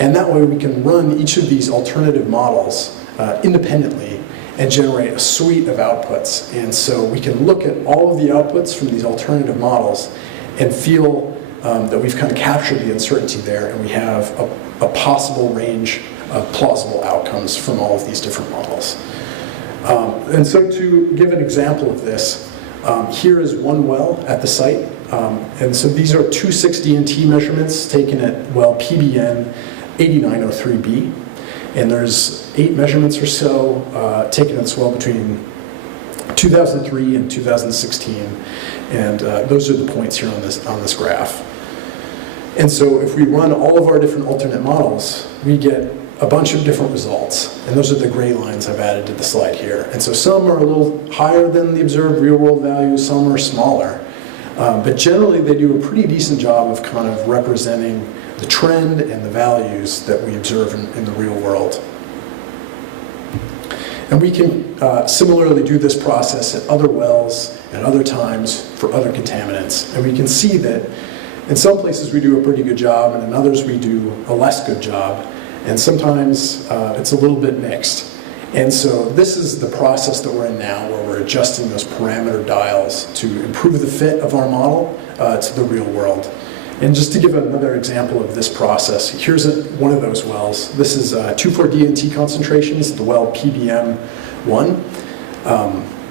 And that way we can run each of these alternative models independently and generate a suite of outputs. And so we can look at all of the outputs from these alternative models and feel that we've kind of captured the uncertainty there, and we have a possible range of plausible outcomes from all of these different models. And so to give an example of this, here is one well at the site. And so these are 2,6-DNT measurements taken at well PBN 8903B. And there's 8 measurements or so taken at this well between 2003 and 2016. And those are the points here on this graph. And so if we run all of our different alternate models, we get a bunch of different results. And those are the gray lines I've added to the slide here. And so some are a little higher than the observed real-world values, some are smaller. But generally, they do a pretty decent job of kind of representing the trend and the values that we observe in the real world. And we can similarly do this process at other wells and other times for other contaminants. And we can see that in some places we do a pretty good job, and in others we do a less good job. And sometimes it's a little bit mixed. And so this is the process that we're in now, where we're adjusting those parameter dials to improve the fit of our model to the real world. And just to give another example of this process, here's one of those wells. This is 2,4-DNT concentrations, the well PBM1.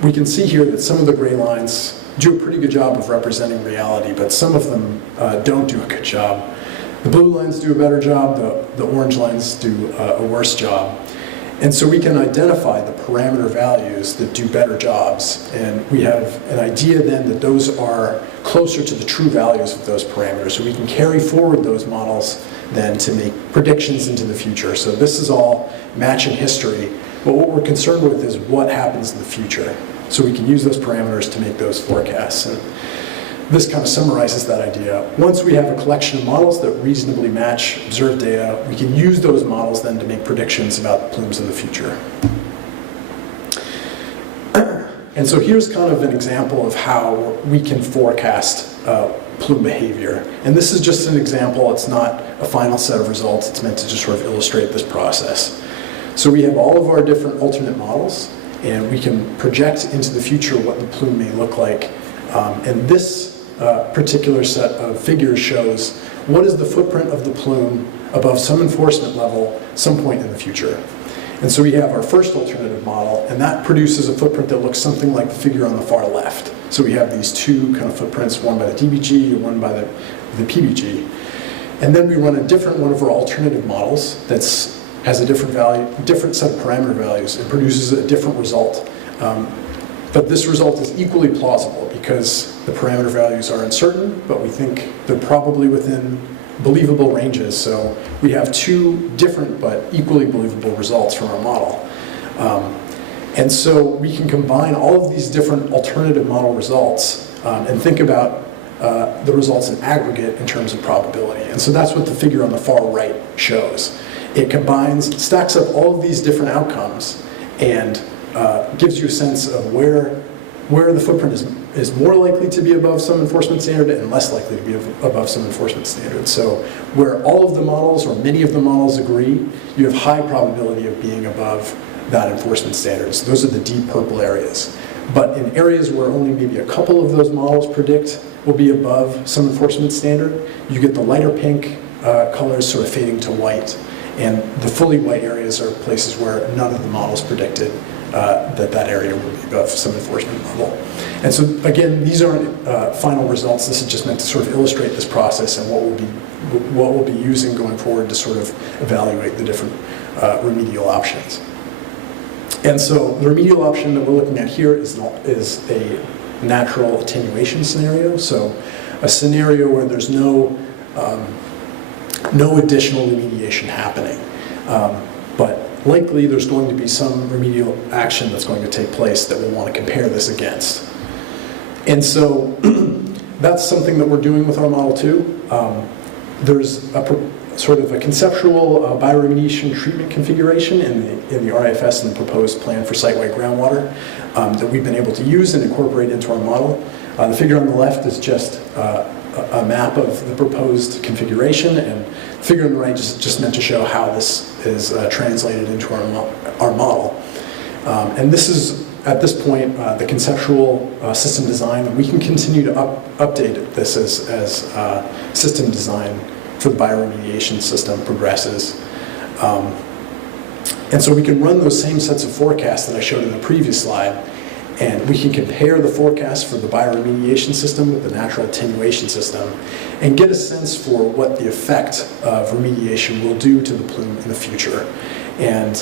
we can see here that some of the gray lines do a pretty good job of representing reality, but some of them don't do a good job. The blue lines do a better job, the orange lines do a worse job. And so we can identify the parameter values that do better jobs, and we have an idea then that those are closer to the true values of those parameters. So we can carry forward those models then to make predictions into the future. So this is all matching history, but what we're concerned with is what happens in the future. So we can use those parameters to make those forecasts. And this kind of summarizes that idea. Once we have a collection of models that reasonably match observed data, we can use those models then to make predictions about plumes in the future. And so here's kind of an example of how we can forecast plume behavior. And this is just an example, it's not a final set of results, it's meant to just sort of illustrate this process. So we have all of our different alternate models, and we can project into the future what the plume may look like. And this particular set of figures shows what is the footprint of the plume above some enforcement level some point in the future. And so we have our first alternative model, and that produces a footprint that looks something like the figure on the far left. So we have these two kind of footprints, one by the DBG and one by the PBG. And then we run a different one of our alternative models that has a different value, different set of parameter values, and produces a different result. But this result is equally plausible because the parameter values are uncertain, but we think they're probably within believable ranges. So we have two different but equally believable results from our model. And so we can combine all of these different alternative model results and think about the results in aggregate in terms of probability. And so that's what the figure on the far right shows. It combines, stacks up all of these different outcomes and gives you a sense of where the footprint is more likely to be above some enforcement standard and less likely to be above some enforcement standard. So where all of the models or many of the models agree, you have high probability of being above that enforcement standard. So those are the deep purple areas. But in areas where only maybe a couple of those models predict will be above some enforcement standard, you get the lighter pink colors sort of fading to white. And the fully white areas are places where none of the models predicted that area will be above some enforcement level. And so again, these aren't final results. This is just meant to sort of illustrate this process and what we'll be using going forward to sort of evaluate the different remedial options. And so the remedial option that we're looking at here is a natural attenuation scenario. So a scenario where there's no additional remediation happening. But likely there's going to be some remedial action that's going to take place that we'll want to compare this against. And so that's something that we're doing with our model too. There's sort of a conceptual bioremediation treatment configuration in the RIFS and the proposed plan for site-wide groundwater that we've been able to use and incorporate into our model. The figure on the left is just a map of the proposed configuration, and the figure on the right is just meant to show how this is translated into our model. And this is, at this point, the conceptual system design, and we can continue to update this as system design for the bioremediation system progresses. And so we can run those same sets of forecasts that I showed in the previous slide, and we can compare the forecast for the bioremediation system with the natural attenuation system and get a sense for what the effect of remediation will do to the plume in the future. And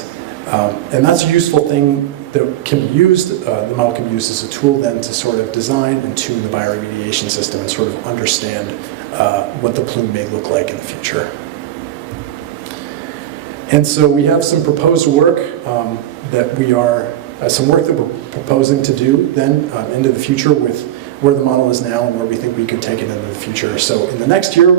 that's a useful thing that can be used, the model can be used as a tool then to sort of design and tune the bioremediation system and sort of understand what the plume may look like in the future. And so we have some proposed work some work that we're proposing to do then into the future with where the model is now and where we think we could take it into the future. So in the next year,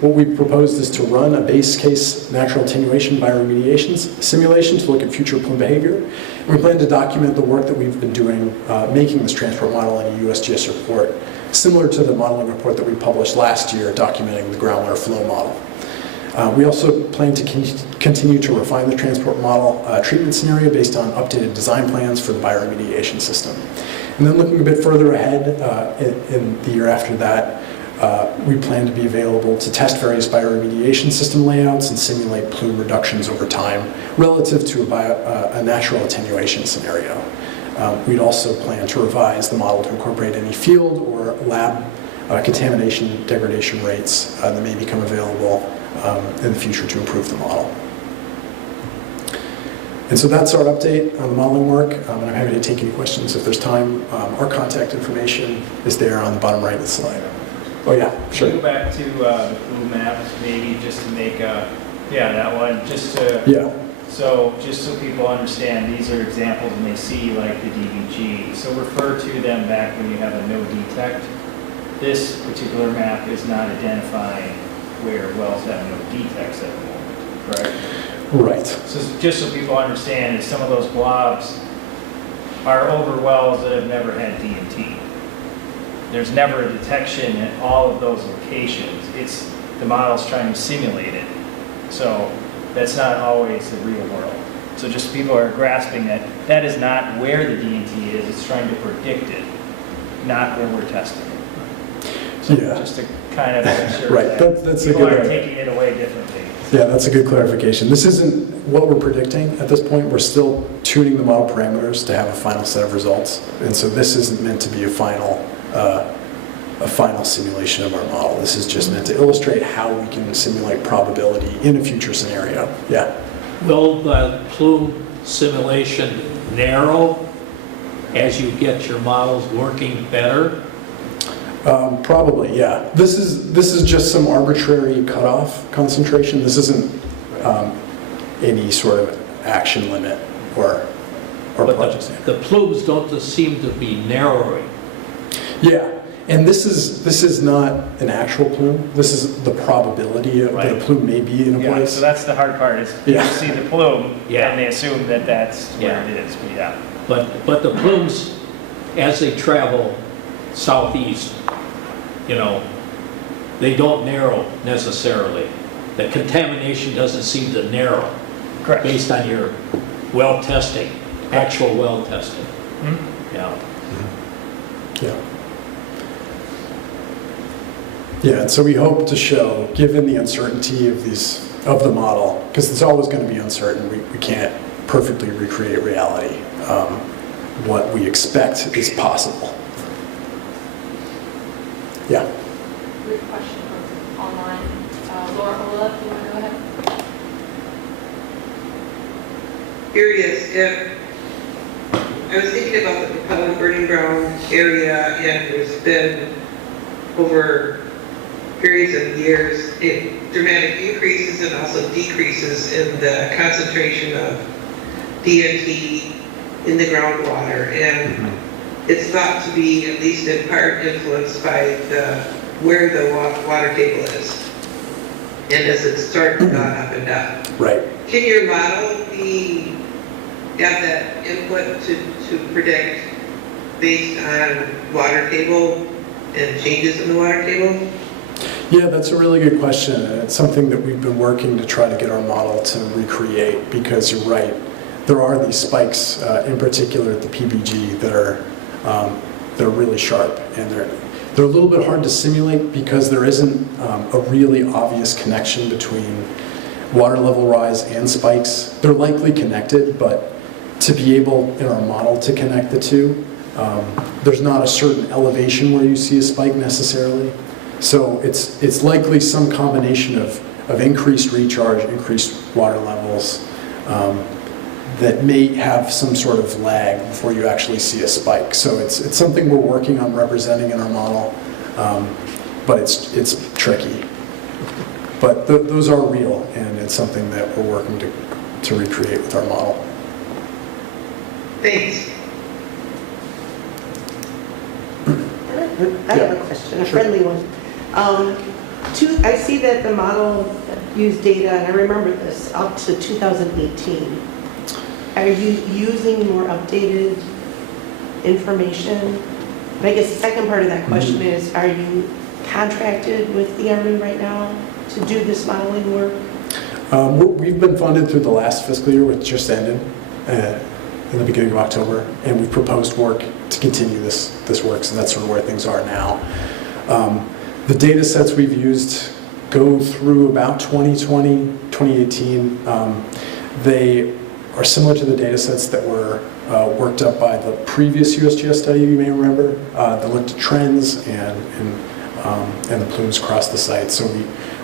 what we proposed is to run a base case natural attenuation bioremediation simulation to look at future plume behavior. And we plan to document the work that we've been doing making this transport model in a USGS report, similar to the modeling report that we published last year documenting the groundwater flow model. We also plan to continue to refine the transport model treatment scenario based on updated design plans for the bioremediation system. And then looking a bit further ahead in the year after that, we plan to be available to test various bioremediation system layouts and simulate plume reductions over time relative to a natural attenuation scenario. We'd also plan to revise the model to incorporate any field or lab contamination degradation rates that may become available in the future to improve the model. And so that's our update on the modeling work, and I'm happy to take any questions if there's time. Our contact information is there on the bottom right of the slide. Oh yeah, sure. Go back to the blue map, maybe just to make a, yeah, that one, just to, Yeah. so just so people understand, these are examples and they see like the DVG. So refer to them back when you have a no detect. This particular map is not identifying where wells have no detects at the moment, correct? Right. So just so people understand, is some of those blobs are over wells that have never had D&T. There's never a detection at all of those locations. It's the model's trying to simulate it. So that's not always the real world. So just people are grasping that that is not where the D&T is. It's trying to predict it, not where we're testing it. So Yeah. just to kind of make sure Right. that That's a people good are idea. taking it away differently. Yeah, that's a good clarification. This isn't what we're predicting at this point. We're still tuning the model parameters to have a final set of results. And so this isn't meant to be a final simulation of our model. This is just meant to illustrate how we can simulate probability in a future scenario. Yeah. Will the plume simulation narrow as you get your models working better? Probably, yeah. This is just some arbitrary cutoff concentration. This isn't any sort of action limit or project standard. The plumes don't just seem to be narrowing. Yeah, and this is not an actual plume. This is the probability of that a plume may be in a Yeah, place. so that's the hard part is people Yeah. see the plume Yeah. and they assume that that's where it is. But yeah. But the plumes, as they travel southeast, they don't narrow necessarily. The contamination doesn't seem to narrow. Correct. Based on your well testing, actual well testing. Mm-hmm. Yeah. Yeah. Yeah, and so we hope to show, given the uncertainty of the model, because it's always going to be uncertain, we can't perfectly recreate reality. What we expect is possible. Yeah. Great question from online. Laura Ola, do you want to go ahead? Curious if, I was thinking about the propellant burning ground area, and there's been over periods of years, dramatic increases and also decreases in the concentration of DNT in the groundwater, and it's thought to be, at least in part, influenced by where the water table is, and as it's starting to go up and down. Right. Can your model have that input to predict based on water table and changes in the water table? Yeah, that's a really good question, and it's something that we've been working to try to get our model to recreate, because you're right, there are these spikes, in particular at the PBG, that are really sharp, and they're a little bit hard to simulate because there isn't a really obvious connection between water level rise and spikes. They're likely connected, but to be able in our model to connect the two, there's not a certain elevation where you see a spike necessarily. So it's likely some combination of increased recharge, increased water levels, that may have some sort of lag before you actually see a spike. So it's something we're working on representing in our model, but it's tricky. But those are real, and it's something that we're working to recreate with our model. Thanks. I have a question, a friendly one. I see that the model used data, and I remember this, up to 2018. Are you using more updated information? And I guess the second part of that question is, are you contracted with the Army right now to do this modeling work? We've been funded through the last fiscal year, which just ended in the beginning of October, and we've proposed work to continue this work, so that's sort of where things are now. The data sets we've used go through about 2020, 2018. They are similar to the data sets that were worked up by the previous USGS study, you may remember, that looked at trends and the plumes across the site. So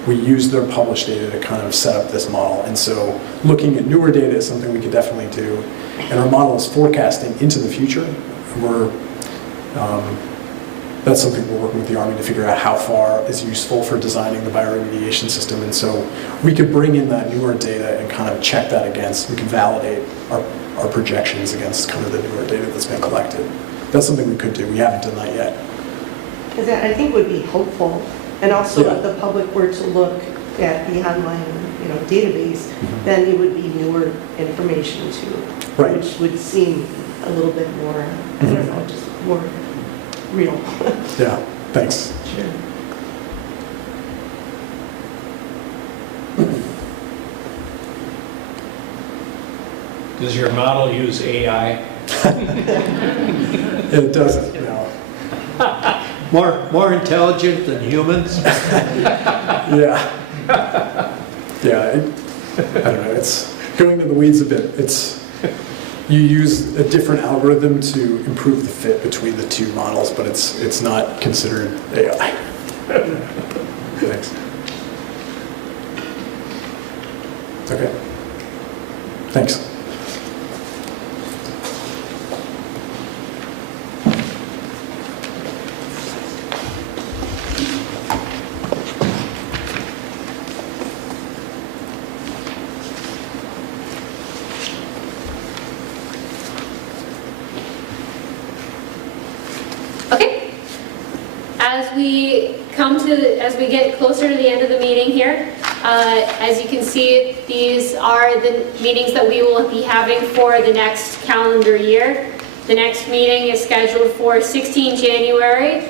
we used their published data to kind of set up this model. And so looking at newer data is something we could definitely do. And our model is forecasting into the future. That's something we're working with the Army to figure out how far is useful for designing the bioremediation system. And so we could bring in that newer data and kind of check that against, we can validate our projections against kind of the newer data that's been collected. That's something we could do. We haven't done that yet. Because I think would be helpful. And also if the public were to look at the online, database, then it would be newer information too. Right. Which would seem a little bit more, I don't know, just more real. Yeah, thanks. Sure. Does your model use AI? It doesn't, no. More intelligent than humans? Yeah. Yeah, I don't know, it's going in the weeds a bit. You use a different algorithm to improve the fit between the two models, but it's not considered AI. Thanks. Okay. Thanks. As we get closer to the end of the meeting here, as you can see, these are the meetings that we will be having for the next calendar year. The next meeting is scheduled for 16 January.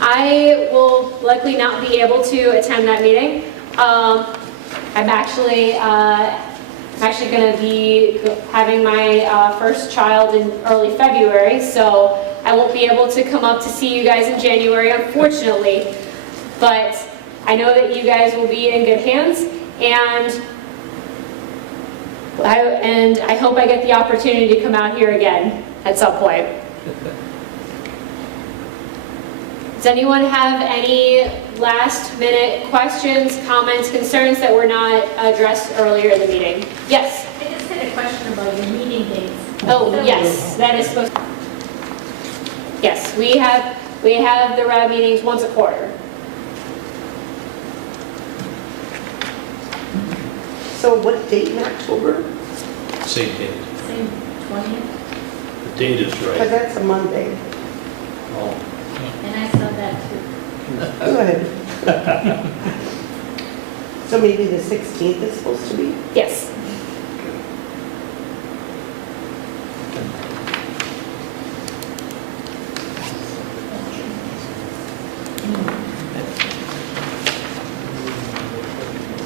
I will likely not be able to attend that meeting. I'm actually going to be having my first child in early February, so I won't be able to come up to see you guys in January, unfortunately. But I know that you guys will be in good hands, and I hope I get the opportunity to come out here again at some point. Does anyone have any last-minute questions, comments, concerns that were not addressed earlier in the meeting? Yes? I just had a question about your meeting dates. Oh, yes, that is supposed to... Yes, we have the RAB meetings once a quarter. So what date in October? Same date. Same 20th? The date is Because right. that's a Monday. Oh. And I saw that too. Good. So maybe the 16th is supposed to be? Yes.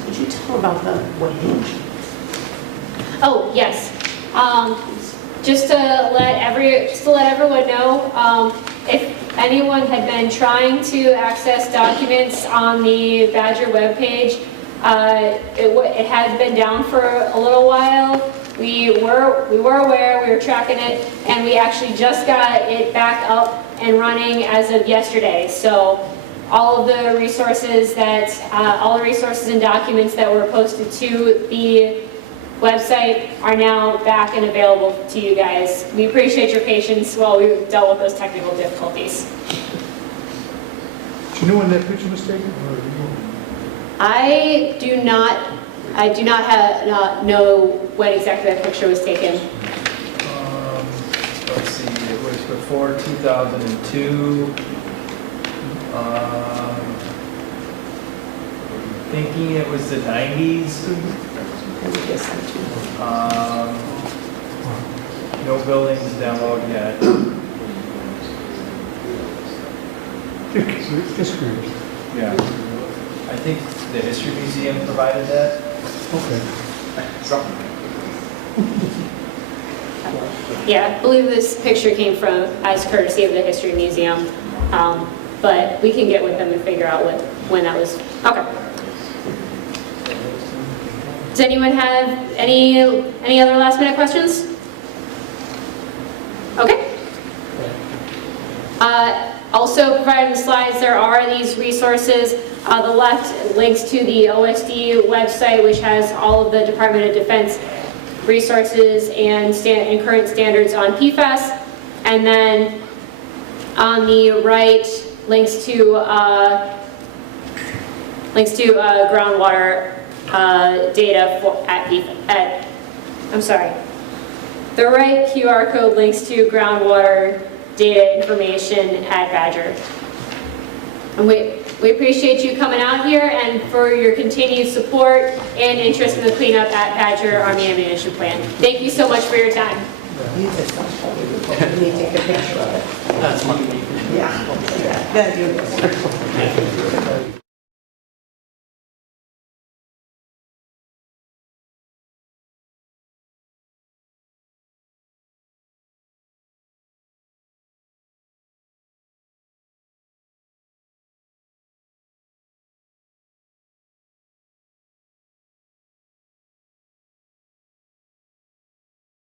Did you tell about the wage? Oh, yes. Just to let everyone know, if anyone had been trying to access documents on the Badger webpage, it had been down for a little while. We were aware, we were tracking it, and we actually just got it back up and running as of yesterday. So all of the resources and documents that were posted to the website are now back and available to you guys. We appreciate your patience while we dealt with those technical difficulties. Do you know when that picture was taken? I do not know when exactly that picture was taken. Let's see, it was before 2002. Thinking it was the 90s. No buildings download yet. History. Yeah. I think the History Museum provided that. Okay. Yeah, I believe this picture came from as courtesy of the History Museum, but we can get with them and figure out when that was. Okay. Does anyone have any other last minute questions? Also provided in the slides, there are these resources. The left links to the OSD website, which has all of the Department of Defense resources and current standards on PFAS. And then on the right, links to groundwater data the right QR code links to groundwater data information at Badger. And we appreciate you coming out here and for your continued support and interest in the cleanup at Badger Army Ammunition Plant. Thank you so much for your time. You need to take a picture of it. That's one. Yeah. Gotta do this.